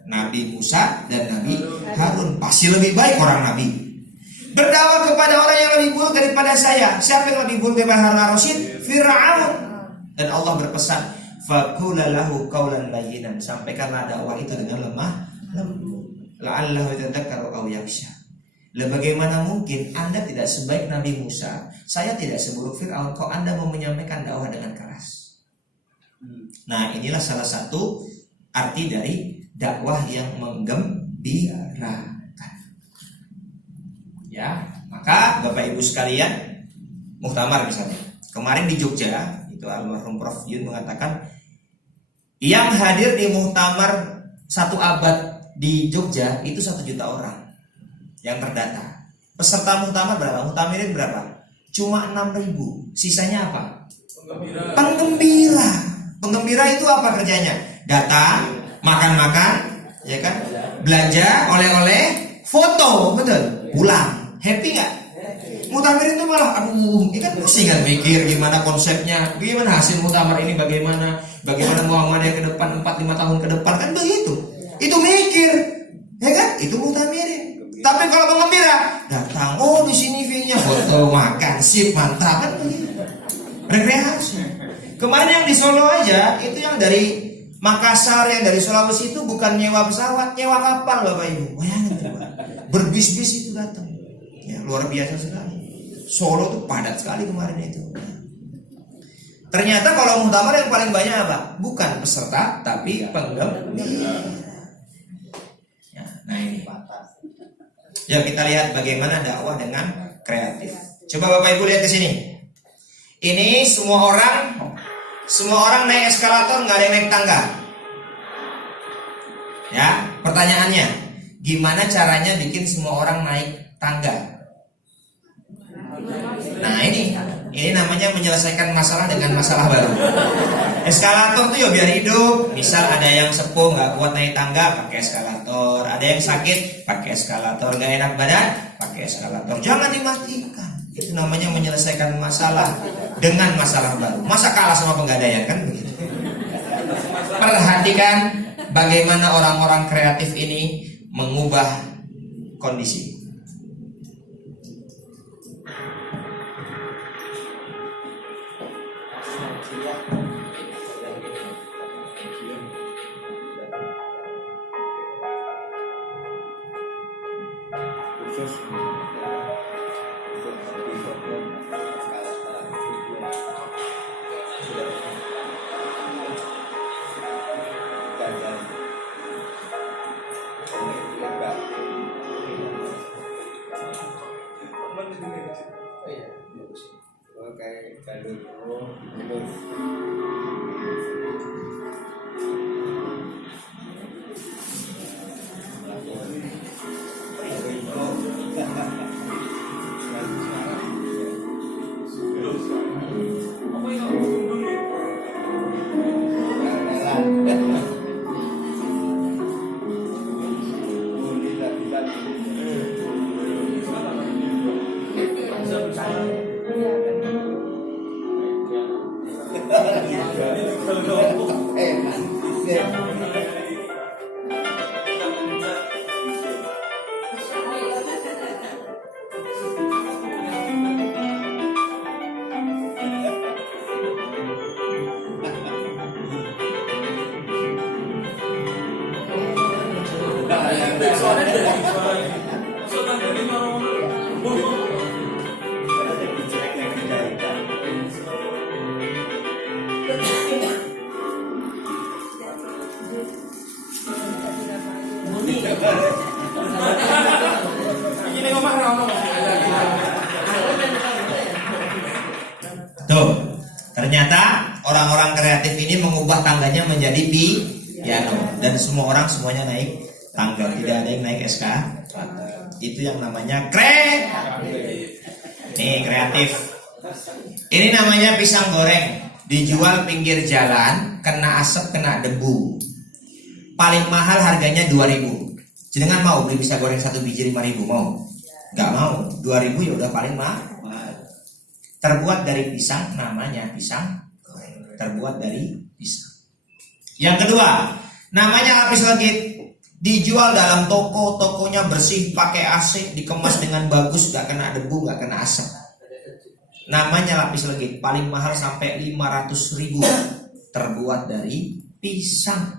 Nabi Musa dan Nabi Harun. Pasti lebih baik orang Nabi. Berdakwah kepada orang yang lebih buruk daripada saya. Siapa yang lebih buruk daripada Harun al-Rasyid? Fir'aun. Dan Allah berpesan, faqula lahu qaulan layyinan. Sampaikanlah dakwah itu dengan lemah lembut. La'allahu yatadzakkaru aw yakhsha. Bagaimana mungkin Anda tidak sebaik Nabi Musa, saya tidak seburuk Fir'aun, kok Anda mau menyampaikan dakwah dengan keras? Nah, inilah salah satu arti dari dakwah yang menggembirakan. Ya, maka Bapak Ibu sekalian, muktamar misalnya. Kemarin di Jogja, itu almarhum Prof Yun mengatakan, yang hadir di muktamar 1 abad di Jogja itu 1 juta orang yang terdata. Peserta muktamar berapa? Muktamirin berapa? Cuma 6.000. Sisanya apa? Penggembira. Penggembira itu apa kerjanya? Datang, makan-makan, ya kan? Belanja, oleh-oleh, foto, betul? Pulang. Happy nggak? Muktamir itu malah, aduh, ini kan pusing kan mikir gimana konsepnya, gimana hasil muktamar ini, bagaimana Muhammadiyah ke depan 4-5 tahun ke depan, kan begitu. Itu mikir, ya kan? Itu muktamirin. Tapi kalau penggembira, datang, oh di sini view-nya, foto, makan, sip, mantap, kan begitu. Rekreasi. Kemarin yang di Solo aja, itu yang dari Makassar, yang dari Sulawesi itu bukan nyewa pesawat, nyewa kapal Bapak Ibu. Bayangin coba. Berbis-bis itu datang. Ya, luar biasa sekali. Solo tuh padat sekali kemarin itu. Ternyata kalau muktamar yang paling banyak apa? Bukan peserta, tapi penggembira. Ya, nah ini. Ya, kita lihat bagaimana dakwah dengan kreatif. Coba Bapak Ibu lihat ke sini. Ini semua orang naik eskalator, nggak ada yang naik tangga. Ya, pertanyaannya, gimana caranya bikin semua orang naik tangga? Nah ini namanya menyelesaikan masalah dengan masalah baru. Eskalator tuh ya biar hidup. Misal ada yang sepuh nggak kuat naik tangga, pakai eskalator. Ada yang sakit, pakai eskalator. Nggak enak badan, pakai eskalator. Jangan dimatikan. Itu namanya menyelesaikan masalah dengan masalah baru. Masa kalah sama penggadaian, kan begitu. Perhatikan bagaimana orang-orang kreatif ini mengubah kondisi. Tuh, ternyata orang-orang kreatif ini mengubah tangganya menjadi piano dan semua orang semuanya naik tangga, tidak ada yang naik eskalator. Itu yang namanya kreatif. Ini namanya pisang goreng, dijual pinggir jalan, kena asap, kena debu. Paling mahal harganya 2.000. Jenengan mau beli pisang goreng 1 biji 5.000 mau? Gak mau, 2.000 ya udah paling mahal. Terbuat dari pisang, namanya pisang goreng. Terbuat dari pisang. Yang kedua, namanya lapis legit. Dijual dalam toko, tokonya bersih, pakai AC, dikemas dengan bagus, gak kena debu, gak kena asap. Namanya lapis legit, paling mahal sampai 500.000. Terbuat dari pisang.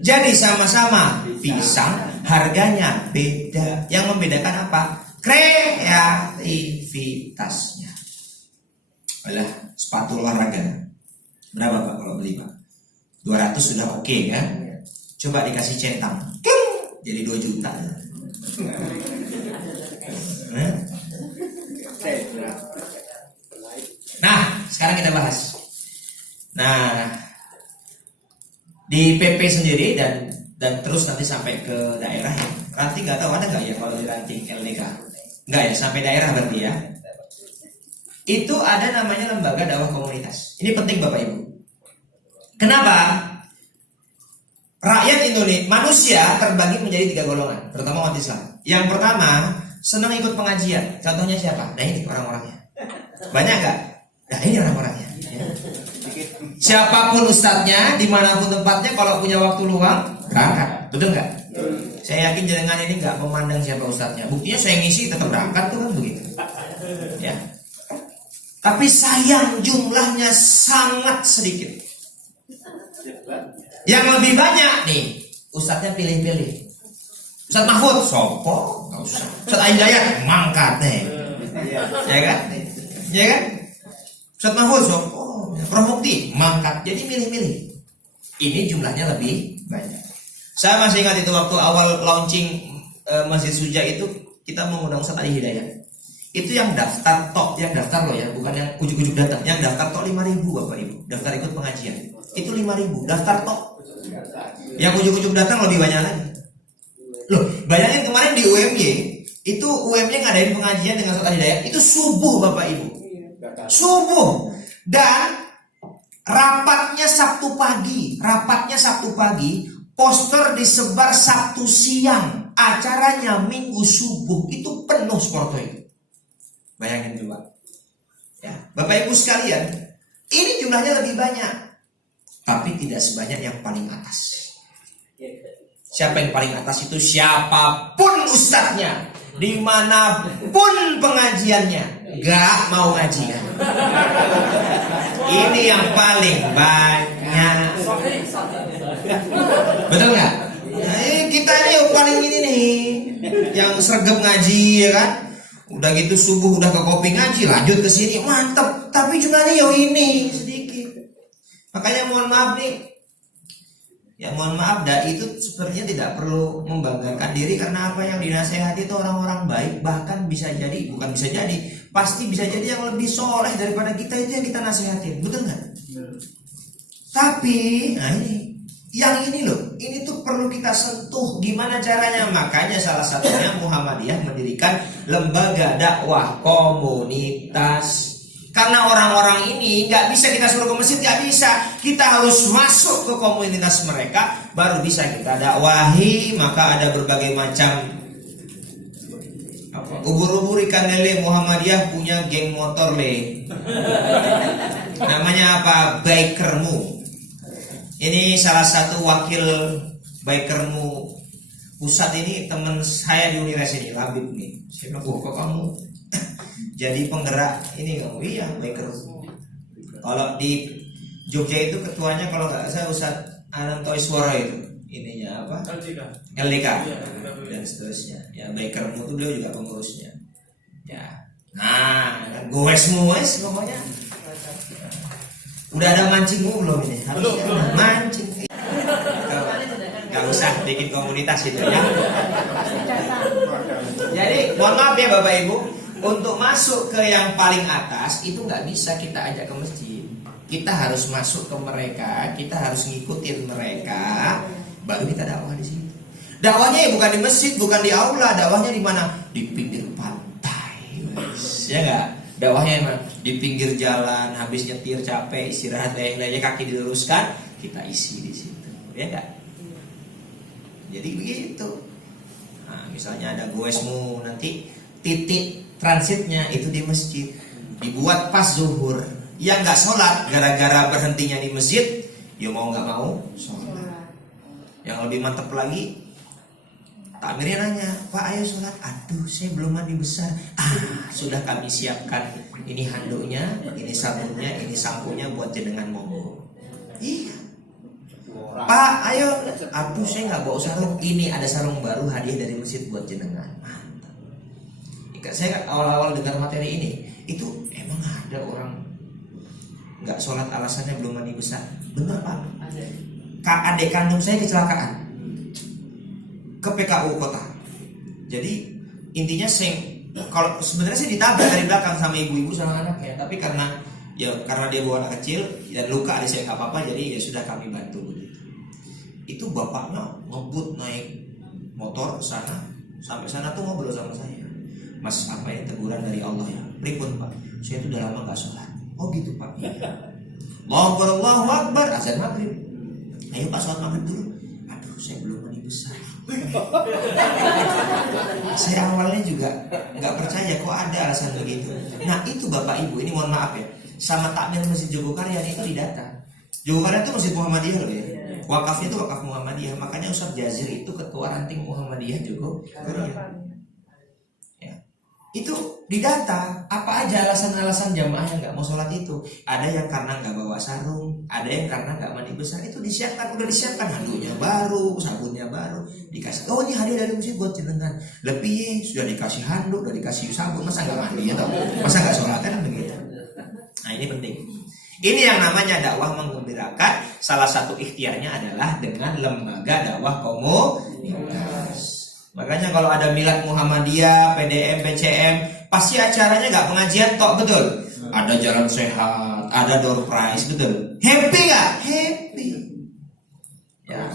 Jadi sama-sama pisang, harganya beda. Yang membedakan apa? Kreativitasnya. Alah, sepatu olahraga berapa Pak kalau beli Pak? 200 sudah oke kan? Coba dikasih centang, jadi 2 juta. Nah, sekarang kita bahas. Nah, di PP sendiri dan terus nanti sampai ke daerah ya. Ranting nggak tahu ada nggak ya kalau di ranting LDK? Nggak ya, sampai daerah berarti ya. Itu ada namanya lembaga dakwah komunitas. Ini penting Bapak Ibu. Kenapa? Rakyat Indonesia, manusia terbagi menjadi 3 golongan, terutama umat Islam. Yang pertama, senang ikut pengajian. Contohnya siapa? Nah ini orang-orangnya. Banyak nggak? Nah ini orang-orangnya. Siapapun ustadznya, dimanapun tempatnya, kalau punya waktu luang, berangkat. Betul nggak? Saya yakin jenengan ini nggak memandang siapa ustadznya. Buktinya saya ngisi tetap berangkat tuh kan begitu. Ya. Tapi sayang jumlahnya sangat sedikit. Yang lebih banyak nih, ustadznya pilih-pilih. Ustadz Mahfud, sopo, nggak usah. Ustadz Hidayat, mangkat deh. Ya kan? Ya kan? Ustadz Mahfud, sopo. Prof Mukti, mangkat. Jadi milih-milih. Ini jumlahnya lebih banyak. Saya masih ingat itu waktu awal launching Masjid Suja itu, kita mengundang Ustadz Ali Hidayat. Itu yang daftar tok, yang daftar loh ya, bukan yang ujuk-ujuk datang. Yang daftar tok 5.000 Bapak Ibu. Daftar ikut pengajian. Itu 5.000, daftar tok. Yang ujuk-ujuk datang lebih banyak lagi. Loh, bayangin kemarin di UMY, itu UMY ngadain pengajian dengan Ustadz Hidayat, itu subuh Bapak Ibu. Subuh. Dan rapatnya Sabtu pagi, poster disebar Sabtu siang, acaranya Minggu subuh, itu penuh sporto itu. Bayangin coba. Ya, Bapak Ibu sekalian, ini jumlahnya lebih banyak, tapi tidak sebanyak yang paling atas. Siapa yang paling atas itu? Siapapun ustadznya, dimanapun pengajiannya, gak mau ngaji. Ini yang paling banyak. Betul nggak? Nah, kita ini yang paling ini nih, yang sergap ngaji ya kan. Udah gitu subuh udah ke kopi ngaji, lanjut ke sini mantep. Tapi jumlahnya ya ini sedikit. Makanya mohon maaf nih. Ya mohon maaf, dai itu sebenarnya tidak perlu membanggakan diri karena apa yang dinasehati itu orang-orang baik, bahkan bisa jadi, bukan bisa jadi, pasti bisa jadi yang lebih soleh daripada kita itu yang kita nasihatin, betul nggak? Tapi, nah ini, yang ini loh, ini tuh perlu kita sentuh gimana caranya. Makanya salah satunya Muhammadiyah mendirikan lembaga dakwah komunitas. Karena orang-orang ini nggak bisa kita suruh ke masjid, nggak bisa. Kita harus masuk ke komunitas mereka, baru bisa kita dakwahi. Maka ada berbagai macam ubur-ubur ikan lele. Muhammadiyah punya geng motor le. Namanya apa? Bikermu. Ini salah satu wakil Bikermu pusat ini teman saya di Unires ini, Labib nih. Saya bilang, kok kamu jadi penggerak ini kamu? Iya, biker. Kalau di Jogja itu ketuanya kalau nggak saya Ustadz Ananto Iswara itu ininya apa? LDK dan seterusnya. Ya bikermu itu dia juga pengurusnya. Ya, nah goesmu wes pokoknya. Udah ada mancingmu belum ini? Harus mancing. Gak usah bikin komunitas itu ya. Jadi mohon maaf ya Bapak Ibu, untuk masuk ke yang paling atas itu nggak bisa kita ajak ke masjid. Kita harus masuk ke mereka, kita harus ngikutin mereka, baru kita dakwah di situ. Dakwahnya ya bukan di masjid, bukan di aula, dakwahnya di mana? Di pinggir pantai, ya nggak? Dakwahnya emang di pinggir jalan, habis nyetir capek, istirahat leyeh-leyeh, kaki diluruskan, kita isi di situ, ya nggak? Jadi begitu. Nah, misalnya ada goesmu nanti titik transitnya itu di masjid, dibuat pas zuhur. Yang nggak sholat gara-gara berhentinya di masjid, ya mau nggak mau sholat. Yang lebih mantep lagi, takmirnya nanya, Pak ayo sholat. Aduh saya belum mandi besar. Sudah kami siapkan ini handuknya, ini sabunnya, ini sampunya buat jenengan monggo. Iya. Pak ayo. Aduh saya nggak bawa sarung. Ini ada sarung baru hadiah dari masjid buat jenengan. Mantap. Saya awal-awal dengar materi ini, itu emang ada orang nggak sholat alasannya belum mandi besar. Bener Pak. Adik kandung saya kecelakaan ke PKU kota. Jadi intinya kalau sebenarnya sih ditabrak dari belakang sama ibu-ibu sama anaknya, tapi karena dia bawa anak kecil dan luka, adik saya nggak apa-apa, jadi ya sudah kami bantu begitu. Itu bapaknya ngebut naik motor ke sana, sampai sana tuh ngobrol sama saya. Mas, apa ini teguran dari Allah ya? Pripun Pak? Saya itu udah lama nggak sholat. Oh gitu Pak. Allahu Akbar, azan maghrib. Ayo Pak sholat maghrib dulu. Aduh saya belum mandi besar. Saya awalnya juga nggak percaya kok ada alasan begitu. Nah itu Bapak Ibu, ini mohon maaf ya, sama takmir Masjid Jogokaryan itu didata. Jogokaryan itu Masjid Muhammadiyah loh ya. Wakafnya itu wakaf Muhammadiyah. Makanya Ustaz Jazir itu ketua ranting Muhammadiyah Jogokaryan. Itu didata apa aja alasan-alasan jamaah yang nggak mau sholat itu. Ada yang karena nggak bawa sarung, ada yang karena nggak mandi besar. Itu disiapkan, udah disiapkan handuknya baru, sabunnya baru, dikasih. Oh ini hadiah dari masjid buat jenengan. Lebih sudah dikasih handuk, sudah dikasih sabun, masa nggak mandi ya tau? Masa nggak sholat kan begitu. Nah ini penting. Ini yang namanya dakwah menggembirakan. Salah satu ikhtiarnya adalah dengan lembaga dakwah komunitas. Makanya kalau ada milad Muhammadiyah, PDM, PCM, pasti acaranya nggak pengajian tok, betul? Ada jalan sehat, ada door prize, betul? Happy nggak? Happy. Ya.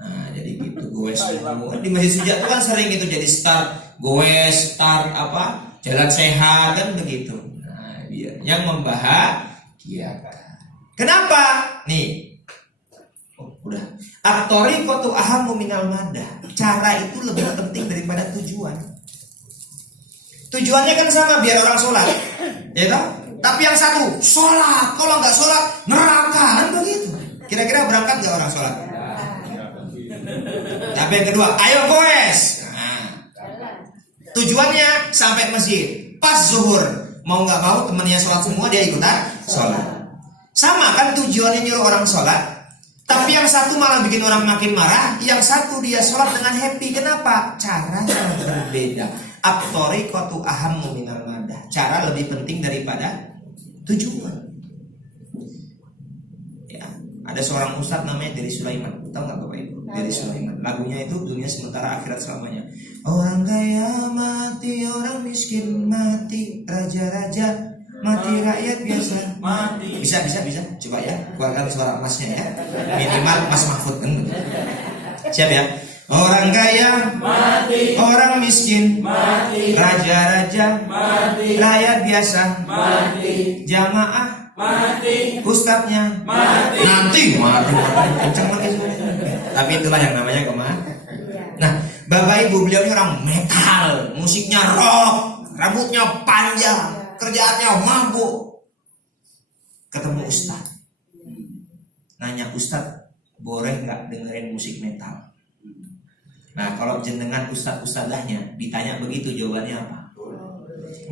Nah, jadi gitu goes semua. Di Masjid Sujat itu kan sering itu jadi start goes, start apa? Jalan sehat kan begitu. Nah, biar yang membahagiakan. Kenapa? Nih. Oh, udah. At-thariqatu ahammu minal madah. Cara itu lebih penting daripada tujuan. Tujuannya kan sama, biar orang sholat, ya toh? Tapi yang satu sholat, kalau nggak sholat neraka kan begitu. Kira-kira berangkat nggak orang sholat? Tapi yang kedua, ayo goes. Nah, tujuannya sampai masjid, pas zuhur, mau nggak mau temennya sholat semua dia ikutan sholat. Sama kan tujuannya nyuruh orang sholat. Tapi yang satu malah bikin orang makin marah, yang satu dia sholat dengan happy. Kenapa? Caranya berbeda. At-thariqatu ahammu minal madah. Cara lebih penting daripada tujuan. Ya, ada seorang ustadz namanya Dari Sulaiman. Tahu nggak Bapak Ibu? Dari Sulaiman. Lagunya itu dunia sementara akhirat selamanya. Orang kaya mati, orang miskin mati, raja-raja mati, rakyat biasa Mati. Bisa. Coba ya, keluarkan suara emasnya ya. Minimal Mas Mahfud kan. Siap ya. Orang kaya Mati. orang miskin Mati. raja-raja Mati. rakyat biasa Mati. jamaah Mati. ustadznya Mati. nanti mati kenceng lagi semua. Tapi itulah yang namanya kematian. Nah, Bapak Ibu, beliau ini orang metal, musiknya rock, rambutnya panjang, kerjaannya mabuk. Ketemu ustadz, nanya, ustadz boleh nggak dengerin musik metal? Nah, kalau jenengan ustadz-ustadzahnya ditanya begitu, jawabannya apa?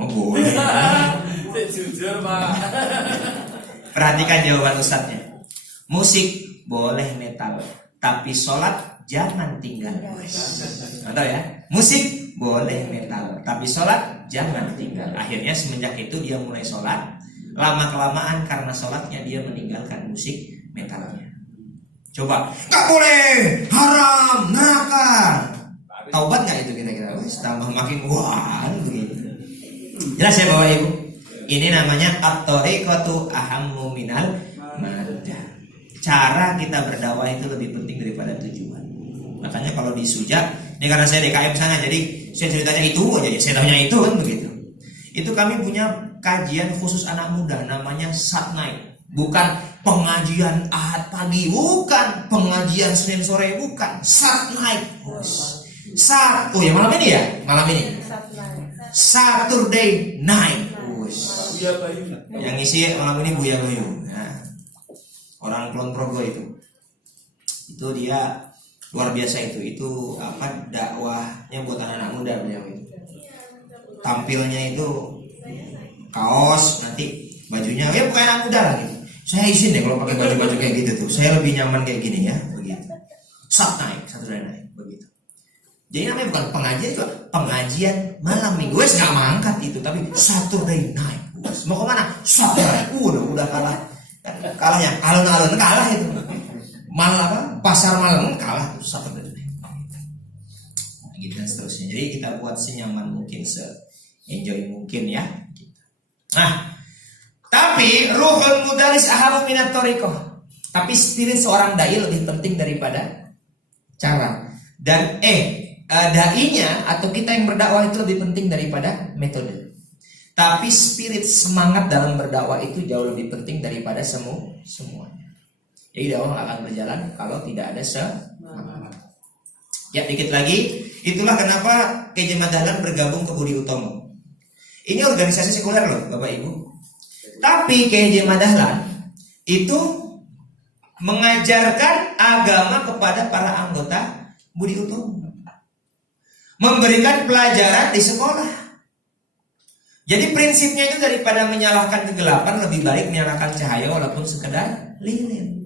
Oh boleh. Jujur Pak. Perhatikan jawaban ustadznya. Musik boleh metal, tapi sholat jangan tinggal. Atau ya, musik boleh metal, tapi sholat jangan tinggal. Akhirnya semenjak itu dia mulai sholat. Lama kelamaan karena sholatnya dia meninggalkan musik metalnya. Coba, nggak boleh, haram, neraka. Taubat nggak itu kira-kira? Tambah makin wah begitu. Jelas ya Bapak Ibu? Ini namanya at-thariqatu ahammu minal madah. Cara kita berdakwah itu lebih penting daripada tujuan. Makanya kalau di Suja, ini karena saya DKM sana, jadi saya ceritanya itu aja, saya tahunya itu kan begitu. Itu kami punya kajian khusus anak muda, namanya Sat Night. Bukan pengajian Ahad pagi, bukan pengajian Senin sore, bukan Sat Night. Oh ya malam ini ya, malam ini. Saturday night. Iya Bayu. Yang ngisi malam ini Buya Bayu. Nah, orang Kulon Progo itu dia luar biasa itu apa dakwahnya buat anak-anak muda beliau itu. Tampilnya itu kaos, nanti bajunya ya bukan anak muda lah gitu. Saya izin deh kalau pakai baju-baju kayak gitu tuh. Saya lebih nyaman kayak gini ya, begitu. Saturday night begitu. Jadi namanya bukan pengajian, itu pengajian malam minggu. Wes nggak mangkat itu, tapi Saturday night. Mau kemana? Saturday. Udah kalahnya alun-alun kalah itu. Malam apa? Pasar malam kalah Saturday night. Gitu dan seterusnya. Jadi kita buat senyaman mungkin, se-enjoy mungkin ya. Nah, tapi ruhul mudaris ahamu minat thariqah. Tapi spirit seorang dai lebih penting daripada cara. Dan dai-nya atau kita yang berdakwah itu lebih penting daripada metode. Tapi spirit semangat dalam berdakwah itu jauh lebih penting daripada semuanya. Jadi dakwah akan berjalan kalau tidak ada semangat. Ya, dikit lagi. Itulah kenapa KJ Dahlan bergabung ke Budi Utomo. Ini organisasi sekuler loh, Bapak Ibu. Tapi KJ Dahlan itu mengajarkan agama kepada para anggota Budi Utomo. Memberikan pelajaran di sekolah. Jadi prinsipnya itu daripada menyalahkan kegelapan, lebih baik menyalahkan cahaya walaupun sekedar lilin.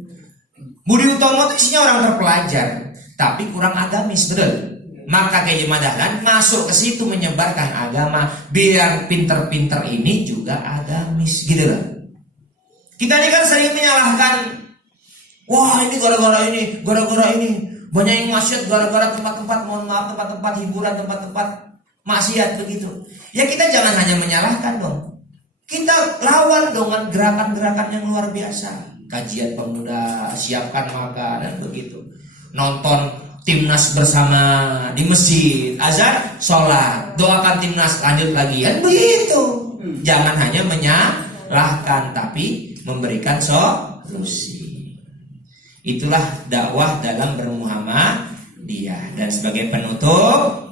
Budi Utomo itu isinya orang terpelajar, tapi kurang agamis, betul. Maka KJ Dahlan masuk ke situ menyebarkan agama, biar pinter-pinter ini juga agamis, gitu loh. Kita ini kan sering menyalahkan, wah ini gara-gara ini, banyak yang maksiat gara-gara tempat-tempat, mohon maaf, tempat-tempat hiburan, tempat-tempat maksiat begitu. Ya kita jangan hanya menyalahkan dong. Kita lawan dengan gerakan-gerakan yang luar biasa. Kajian pemuda, siapkan makanan begitu. Nonton timnas bersama di masjid, azan, sholat, doakan timnas, lanjut lagi kan begitu. Jangan hanya menyalahkan, tapi memberikan solusi. Itulah dakwah dalam bermuhammadiyah. Dan sebagai penutup,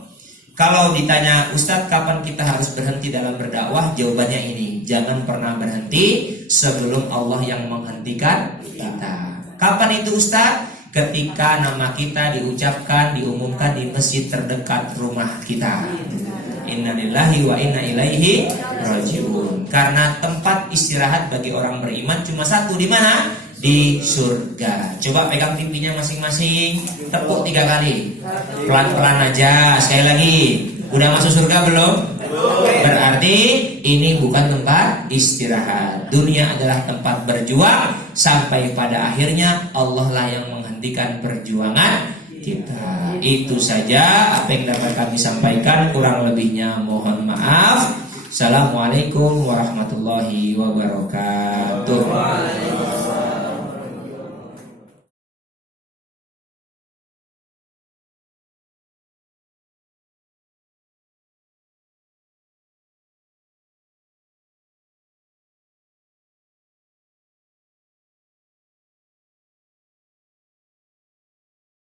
kalau ditanya Ustadz kapan kita harus berhenti dalam berdakwah, jawabannya ini: jangan pernah berhenti sebelum Allah yang menghentikan kita. Kapan itu Ustadz? Ketika nama kita diucapkan, diumumkan di masjid terdekat rumah kita. Innalillahi wa inna ilaihi rajiun. Karena tempat istirahat bagi orang beriman cuma satu, di mana? di surga. Coba pegang pipinya masing-masing, tepuk 3 kali. Pelan-pelan aja. Sekali lagi. Udah masuk surga belum? Berarti ini bukan tempat istirahat. Dunia adalah tempat berjuang sampai pada akhirnya Allah lah yang menghentikan perjuangan kita. Itu saja apa yang dapat kami sampaikan. Kurang lebihnya mohon maaf. Assalamualaikum warahmatullahi wabarakatuh.